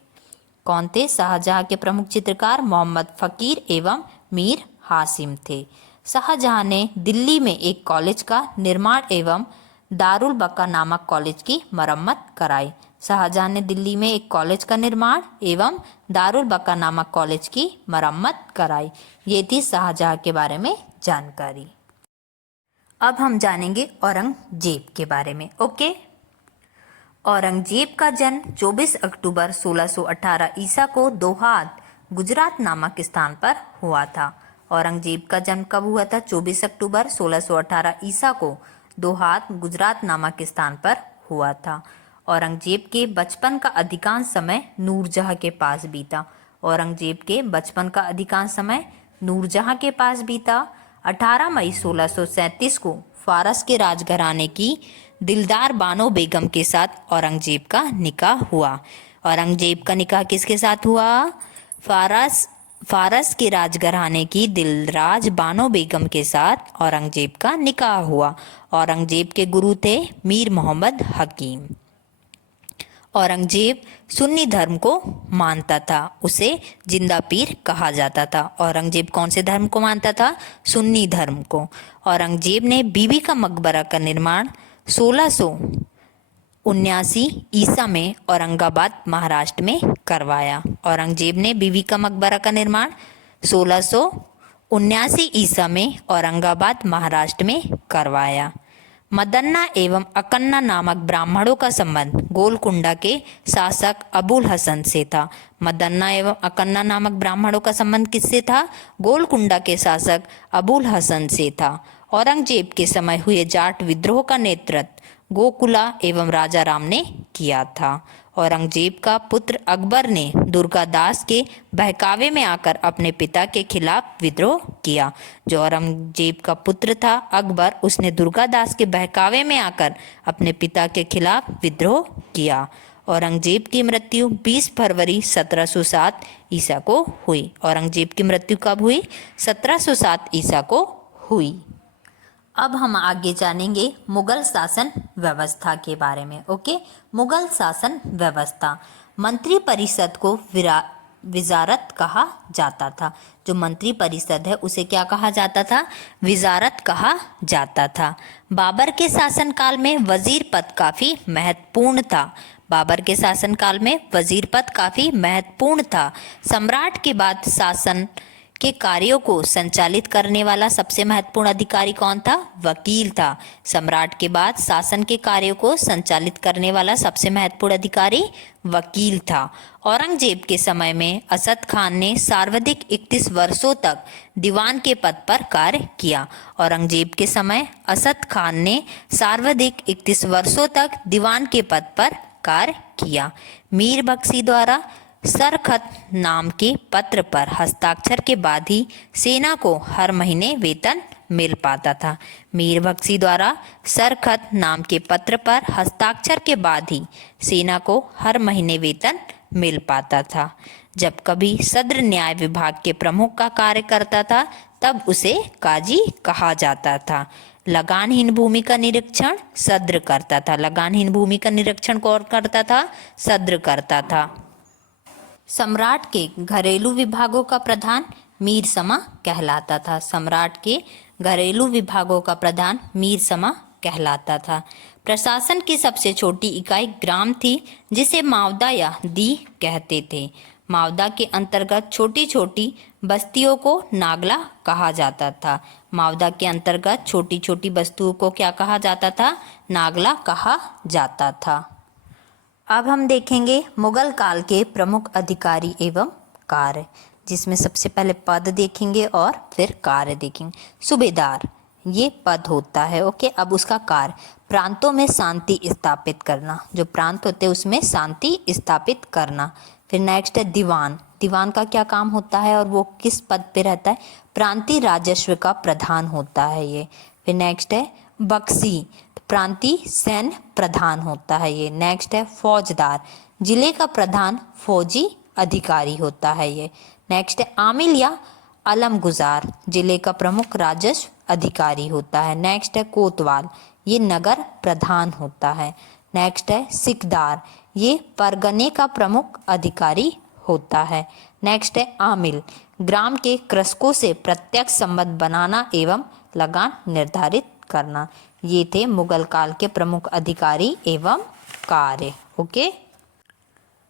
कौन थे? शाहजहां के प्रमुख चित्रकार मोहम्मद फकीर एवं मीर हासिम थे। शाहजहां ने दिल्ली में एक कॉलेज का निर्माण एवं दारुल बका नामक कॉलेज की मरम्मत कराई। शाहजहां ने दिल्ली में एक कॉलेज का निर्माण एवं दारुल बका नामक कॉलेज की मरम्मत कराई। ये थी शाहजहां के बारे में जानकारी। अब हम जानेंगे औरंगजेब के बारे में। ओके, औरंगजेब का जन्म 24 अक्टूबर 1618 ईसा को दोहात गुजरात नामक स्थान पर हुआ था। औरंगजेब का जन्म कब हुआ था? 24 अक्टूबर 1618 ईसा को दोहात गुजरात नामक स्थान पर हुआ था। औरंगजेब के बचपन का अधिकांश समय नूरजहां के पास बीता। औरंगजेब के बचपन का अधिकांश समय नूरजहां के पास बीता। 18 मई 1637 को फारस के राजघराने की दिलदार बानो बेगम के साथ औरंगजेब का निकाह हुआ। औरंगजेब का निकाह किसके साथ हुआ? फारस फारस के राजघराने की दिलराज बानो बेगम के साथ औरंगजेब का निकाह हुआ। औरंगजेब के गुरु थे मीर मोहम्मद हकीम। औरंगजेब सुन्नी धर्म को मानता था, उसे जिंदा पीर कहा जाता था। औरंगजेब कौन से धर्म को मानता था? सुन्नी धर्म को। औरंगजेब ने बीबी का मकबरा का निर्माण 1679 ईसा में औरंगाबाद महाराष्ट्र में करवाया। औरंगजेब ने बीबी का मकबरा का निर्माण 1679 ईसा में औरंगाबाद महाराष्ट्र में करवाया। मदन्ना एवं अकन्ना नामक ब्राह्मणों का संबंध गोलकुंडा के शासक अबुल हसन से था। मदन्ना एवं अकन्ना नामक ब्राह्मणों का संबंध किससे था? गोलकुंडा के शासक अबुल हसन से था। औरंगजेब के समय हुए जाट विद्रोह का नेतृत्व गोकुला एवं राजा राम ने किया था। औरंगजेब का पुत्र अकबर ने दुर्गादास के बहकावे में आकर अपने पिता के खिलाफ विद्रोह किया। जो औरंगजेब का पुत्र था अकबर, उसने दुर्गादास के बहकावे में आकर अपने पिता के खिलाफ विद्रोह किया। औरंगजेब की मृत्यु 20 फरवरी 1707 ईसा को हुई। औरंगजेब की मृत्यु कब हुई? 1707 ईसा को हुई। अब हम आगे जानेंगे मुगल शासन व्यवस्था के बारे में। ओके, मुगल शासन व्यवस्था। मंत्री परिषद को विजारत कहा जाता था। जो मंत्री परिषद है उसे क्या कहा जाता था? विजारत कहा जाता था। बाबर के शासनकाल में वजीर पद काफी महत्वपूर्ण था। बाबर के शासनकाल में वजीर पद काफी महत्वपूर्ण था। सम्राट के बाद शासन के कार्यों को संचालित करने वाला सबसे महत्वपूर्ण अधिकारी कौन था? वकील था। सम्राट के बाद शासन के कार्यों को संचालित करने वाला सबसे महत्वपूर्ण अधिकारी वकील था। औरंगजेब के समय में असद खान ने सर्वाधिक 31 वर्षों तक दीवान के पद पर कार्य किया। औरंगजेब के समय असद खान ने सर्वाधिक 31 वर्षों तक दीवान के पद पर कार्य किया। मीर बख्शी द्वारा सरखत नाम के पत्र पर हस्ताक्षर के बाद ही सेना को हर महीने वेतन मिल पाता था। मीर बख्शी द्वारा सरखत नाम के पत्र पर हस्ताक्षर के बाद ही सेना को हर महीने वेतन मिल पाता था। जब कभी सद्र न्याय विभाग के प्रमुख का कार्य करता था तब उसे काजी कहा जाता था। लगानहीन भूमि का निरीक्षण सद्र करता था। लगानहीन भूमि का निरीक्षण कौन करता था? सद्र करता था। सम्राट के घरेलू विभागों का प्रधान मीर समा कहलाता था। सम्राट के घरेलू विभागों का प्रधान मीर समा कहलाता था। प्रशासन की सबसे छोटी इकाई ग्राम थी जिसे मावदा या दी कहते थे। मावदा के अंतर्गत छोटी छोटी बस्तियों को नागला कहा जाता था। मावदा के अंतर्गत छोटी छोटी बस्तियों को क्या कहा जाता था? नागला कहा जाता था। अब हम देखेंगे मुगल काल के प्रमुख अधिकारी एवं कार्य, जिसमें सबसे पहले पद देखेंगे और फिर कार्य देखेंगे। सूबेदार ये पद होता है। ओके, अब उसका कार्य प्रांतों में शांति स्थापित करना। जो प्रांत होते हैं उसमें शांति स्थापित करना। फिर नेक्स्ट है दीवान। दीवान का क्या काम होता है और वो किस पद पे रहता है? प्रांतीय राजस्व का प्रधान होता है ये। फिर नेक्स्ट है बख्शी, प्रांतीय सैन्य प्रधान होता है ये। नेक्स्ट है फौजदार, जिले का प्रधान फौजी अधिकारी होता है ये। नेक्स्ट है आमिल या अलमगुजार, जिले का प्रमुख राजस्व अधिकारी होता है। नेक्स्ट है कोतवाल, ये नगर प्रधान होता है। नेक्स्ट है सिकदार, ये परगने का प्रमुख अधिकारी होता है। नेक्स्ट है आमिल, ग्राम के कृषकों से प्रत्यक्ष संबंध बनाना एवं लगान निर्धारित करना। ये थे मुगल काल के प्रमुख अधिकारी एवं कार्य। ओके,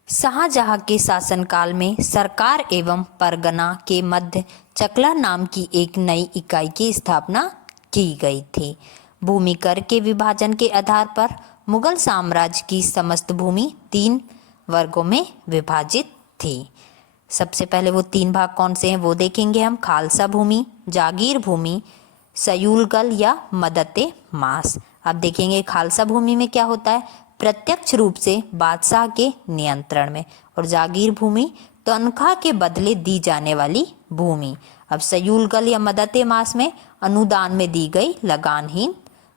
शाहजहां के शासनकाल में सरकार एवं परगना के मध्य चकला नाम की एक नई इकाई की स्थापना की गई थी। भूमि कर के विभाजन के आधार पर मुगल साम्राज्य की समस्त भूमि 3 वर्गों में विभाजित थी। सबसे पहले वो 3 भाग कौन से हैं वो देखेंगे हम। खालसा भूमि, जागीर भूमि, सयूलगल या मदते मास। अब देखेंगे खालसा भूमि में क्या होता है? प्रत्यक्ष रूप से बादशाह के नियंत्रण में। और जागीर भूमि तनख्वाह के बदले दी जाने वाली भूमि। अब सयूलगल या मदते मास में अनुदान में दी गई लगानहीन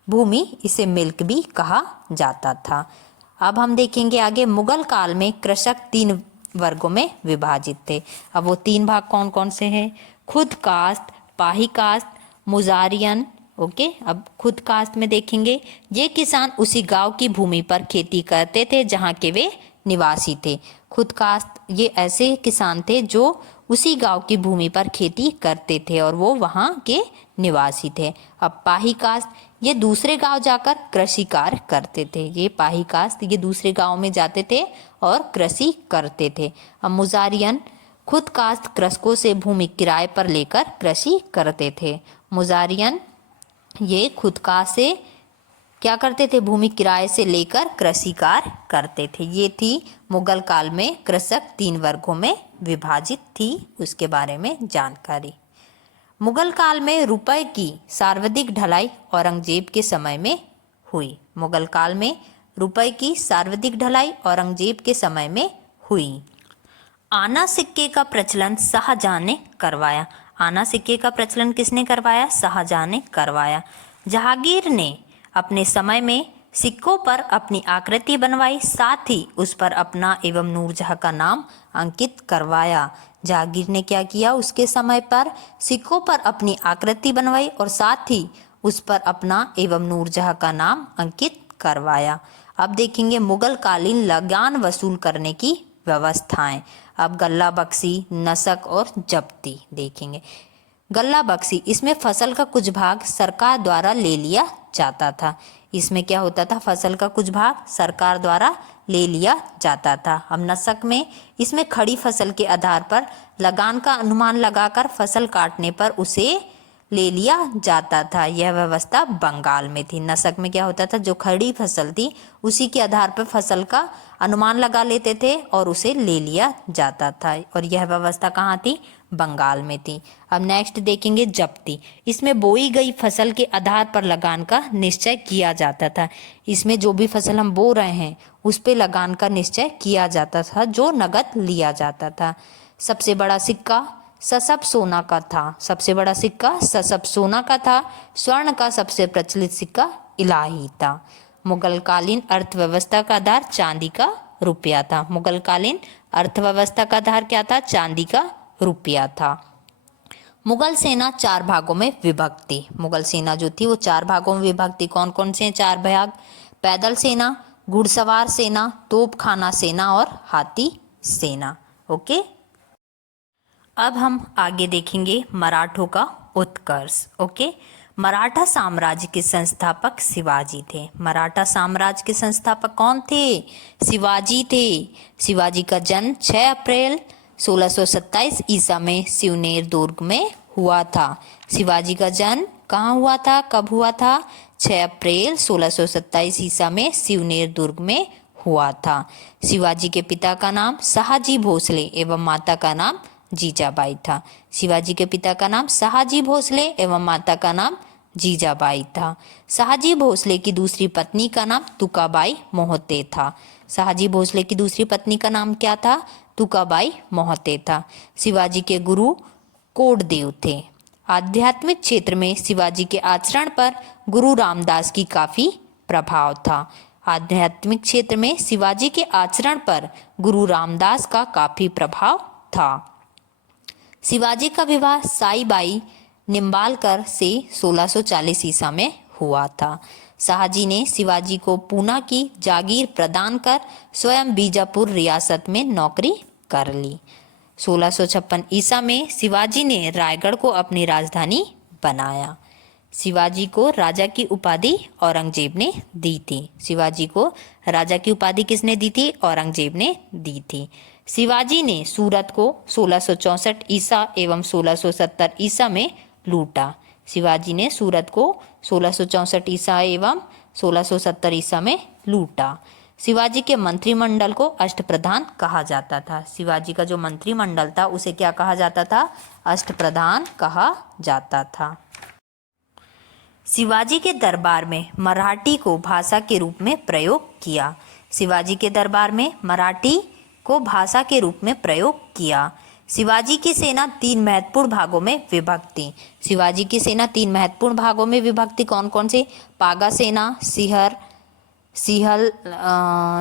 भूमि, इसे मिल्क भी कहा जाता था। अब हम देखेंगे आगे मुगल काल में कृषक 3 वर्गों में विभाजित थे। अब वो 3 भाग कौन कौन से हैं? खुद कास्ट, पाही कास्ट, मुजारियन। ओके, अब खुद कास्ट में देखेंगे, ये किसान उसी गांव की भूमि पर खेती करते थे जहां के वे निवासी थे। खुद कास्ट ये ऐसे किसान थे जो उसी गांव की भूमि पर खेती करते थे और वो वहां के निवासी थे। अब पाही कास्ट ये दूसरे गांव जाकर कृषि कार्य करते थे। ये पाही कास्ट ये दूसरे गांव में जाते थे और कृषि करते थे। अब मुजारियन खुद कास्ट कृषकों से भूमि किराए पर लेकर कृषि करते थे। मुजारियन ये खुद कास्ट से क्या करते थे? भूमि किराए से लेकर कृषि कार्य करते थे। ये थी मुगल काल में कृषक 3 वर्गों में विभाजित थी, उसके बारे में जानकारी। मुगल काल में रुपए की सर्वाधिक ढलाई औरंगजेब के समय में हुई। मुगल काल में रुपए की सर्वाधिक ढलाई औरंगजेब के समय में हुई। आना सिक्के का प्रचलन शाहजहां ने करवाया। आना सिक्के का प्रचलन किसने करवाया? शाहजहां ने करवाया। जहांगीर ने अपने समय में सिक्कों पर अपनी आकृति बनवाई, साथ ही उस पर अपना एवं नूरजहां का नाम अंकित करवाया। जहांगीर ने क्या किया? उसके समय पर सिक्कों पर अपनी आकृति बनवाई और साथ ही उस पर अपना एवं नूरजहां का नाम अंकित करवाया। अब देखेंगे मुगल कालीन लगान वसूल करने की व्यवस्थाएं। अब गल्ला बख्शी, नसक और जब्ती देखेंगे। गल्ला बख्शी इसमें फसल का कुछ भाग सरकार द्वारा ले लिया जाता था। इसमें क्या होता था? फसल का कुछ भाग सरकार द्वारा ले लिया जाता था। अब नसक में इसमें खड़ी फसल के आधार पर लगान का अनुमान लगाकर फसल काटने पर उसे ले लिया जाता था। यह व्यवस्था बंगाल में थी। नसक में क्या होता था? जो खड़ी फसल थी उसी के आधार पर फसल का अनुमान लगा लेते थे और उसे ले लिया जाता था, और यह व्यवस्था कहाँ थी? बंगाल में थी। अब नेक्स्ट देखेंगे जब्ती। इसमें बोई गई फसल के आधार पर लगान का निश्चय किया जाता था। इसमें जो भी फसल हम बो रहे हैं उस पे लगान का निश्चय किया जाता था, जो नगद लिया जाता था। सबसे बड़ा सिक्का ससब सोना का था। सबसे बड़ा सिक्का ससब सोना का था। स्वर्ण का सबसे प्रचलित सिक्का इलाही था। मुगल कालीन अर्थव्यवस्था का आधार चांदी का रुपया था। मुगल कालीन अर्थव्यवस्था का आधार क्या था? चांदी का रुपया था। मुगल सेना 4 भागों में विभक्त थी। मुगल सेना जो थी वो 4 भागों में विभक्त थी। कौन कौन से 4 भाग? पैदल सेना, घुड़सवार सेना, तोपखाना सेना और हाथी सेना। ओके, अब हम आगे देखेंगे मराठों का उत्कर्ष। ओके, मराठा साम्राज्य के संस्थापक शिवाजी थे। मराठा साम्राज्य के संस्थापक कौन थे? शिवाजी थे। शिवाजी का जन्म 6 अप्रैल 1627 ईसा में सिवनेर दुर्ग में हुआ था। शिवाजी का जन्म कहाँ हुआ था? कब हुआ था? 6 अप्रैल 1627 ईसा में सिवनेर दुर्ग में हुआ था। शिवाजी के पिता का नाम शाहजी भोसले एवं माता का नाम जीजाबाई था। शिवाजी के पिता का नाम शाहजी भोसले एवं माता का नाम जीजाबाई था। शाहजी भोसले की दूसरी पत्नी का नाम तुकाबाई मोहते था। शाहजी भोसले की दूसरी पत्नी का नाम क्या था? तुकाबाई मोहते था। शिवाजी के गुरु कोडदेव थे। आध्यात्मिक क्षेत्र में शिवाजी के आचरण पर गुरु रामदास की काफी प्रभाव था। आध्यात्मिक क्षेत्र में शिवाजी के आचरण पर गुरु रामदास का काफी प्रभाव था। शिवाजी का विवाह साईबाई निम्बालकर से 1640 ईसा में हुआ था। शाहजी ने शिवाजी को पूना की जागीर प्रदान कर स्वयं बीजापुर रियासत में नौकरी कर ली। 1656 ईसा में शिवाजी ने रायगढ़ को अपनी राजधानी बनाया। शिवाजी को राजा की उपाधि औरंगजेब ने दी थी। शिवाजी को राजा की उपाधि किसने दी थी? औरंगजेब ने दी थी। शिवाजी ने सूरत को 1664 ईसा एवं 1670 ईसा में लूटा। शिवाजी ने सूरत को 1664 ईसा एवं 1670 ईसा में लूटा। शिवाजी के मंत्रिमंडल को अष्टप्रधान कहा जाता था। शिवाजी का जो मंत्रिमंडल था उसे क्या कहा जाता था? अष्टप्रधान कहा जाता था। शिवाजी के दरबार में मराठी को भाषा के रूप में प्रयोग किया। शिवाजी के दरबार में मराठी को भाषा के रूप में प्रयोग किया। शिवाजी की सेना 3 महत्वपूर्ण भागों में विभक्त थी। शिवाजी की सेना 3 महत्वपूर्ण भागों में विभक्त थी। कौन कौन से? पागा सेना,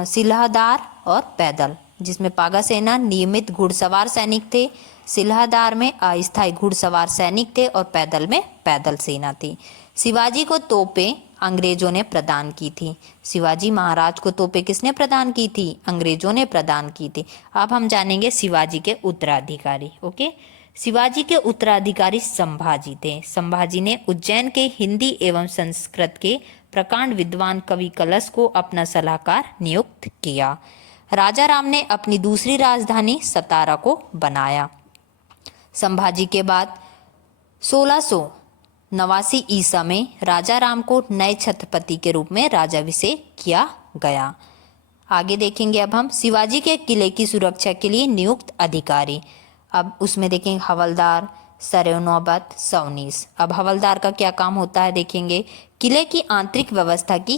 सिलहदार और पैदल। जिसमें पागासेना नियमित घुड़सवार सैनिक थे, सिल्हादार में अस्थायी घुड़सवार सैनिक थे और पैदल में पैदल सेना थी। शिवाजी को तोपें अंग्रेजों ने प्रदान की थी। शिवाजी महाराज को तोपें किसने प्रदान की थी? अंग्रेजों ने प्रदान की थी। अब हम जानेंगे शिवाजी के उत्तराधिकारी। ओके, शिवाजी के उत्तराधिकारी संभाजी थे। संभाजी ने उज्जैन के हिंदी एवं संस्कृत के प्रकांड विद्वान कवि कलश को अपना सलाहकार नियुक्त किया। राजा राम ने अपनी दूसरी राजधानी सतारा को बनाया। संभाजी के बाद 1689 ईसा में राजा राम को नए छत्रपति के रूप में राजाभिषेक किया गया। आगे देखेंगे अब हम शिवाजी के किले की सुरक्षा के लिए नियुक्त अधिकारी। अब उसमें देखेंगे हवलदार, सरेनौबत, सौनीस। अब हवलदार का क्या काम होता है देखेंगे। किले की आंतरिक व्यवस्था की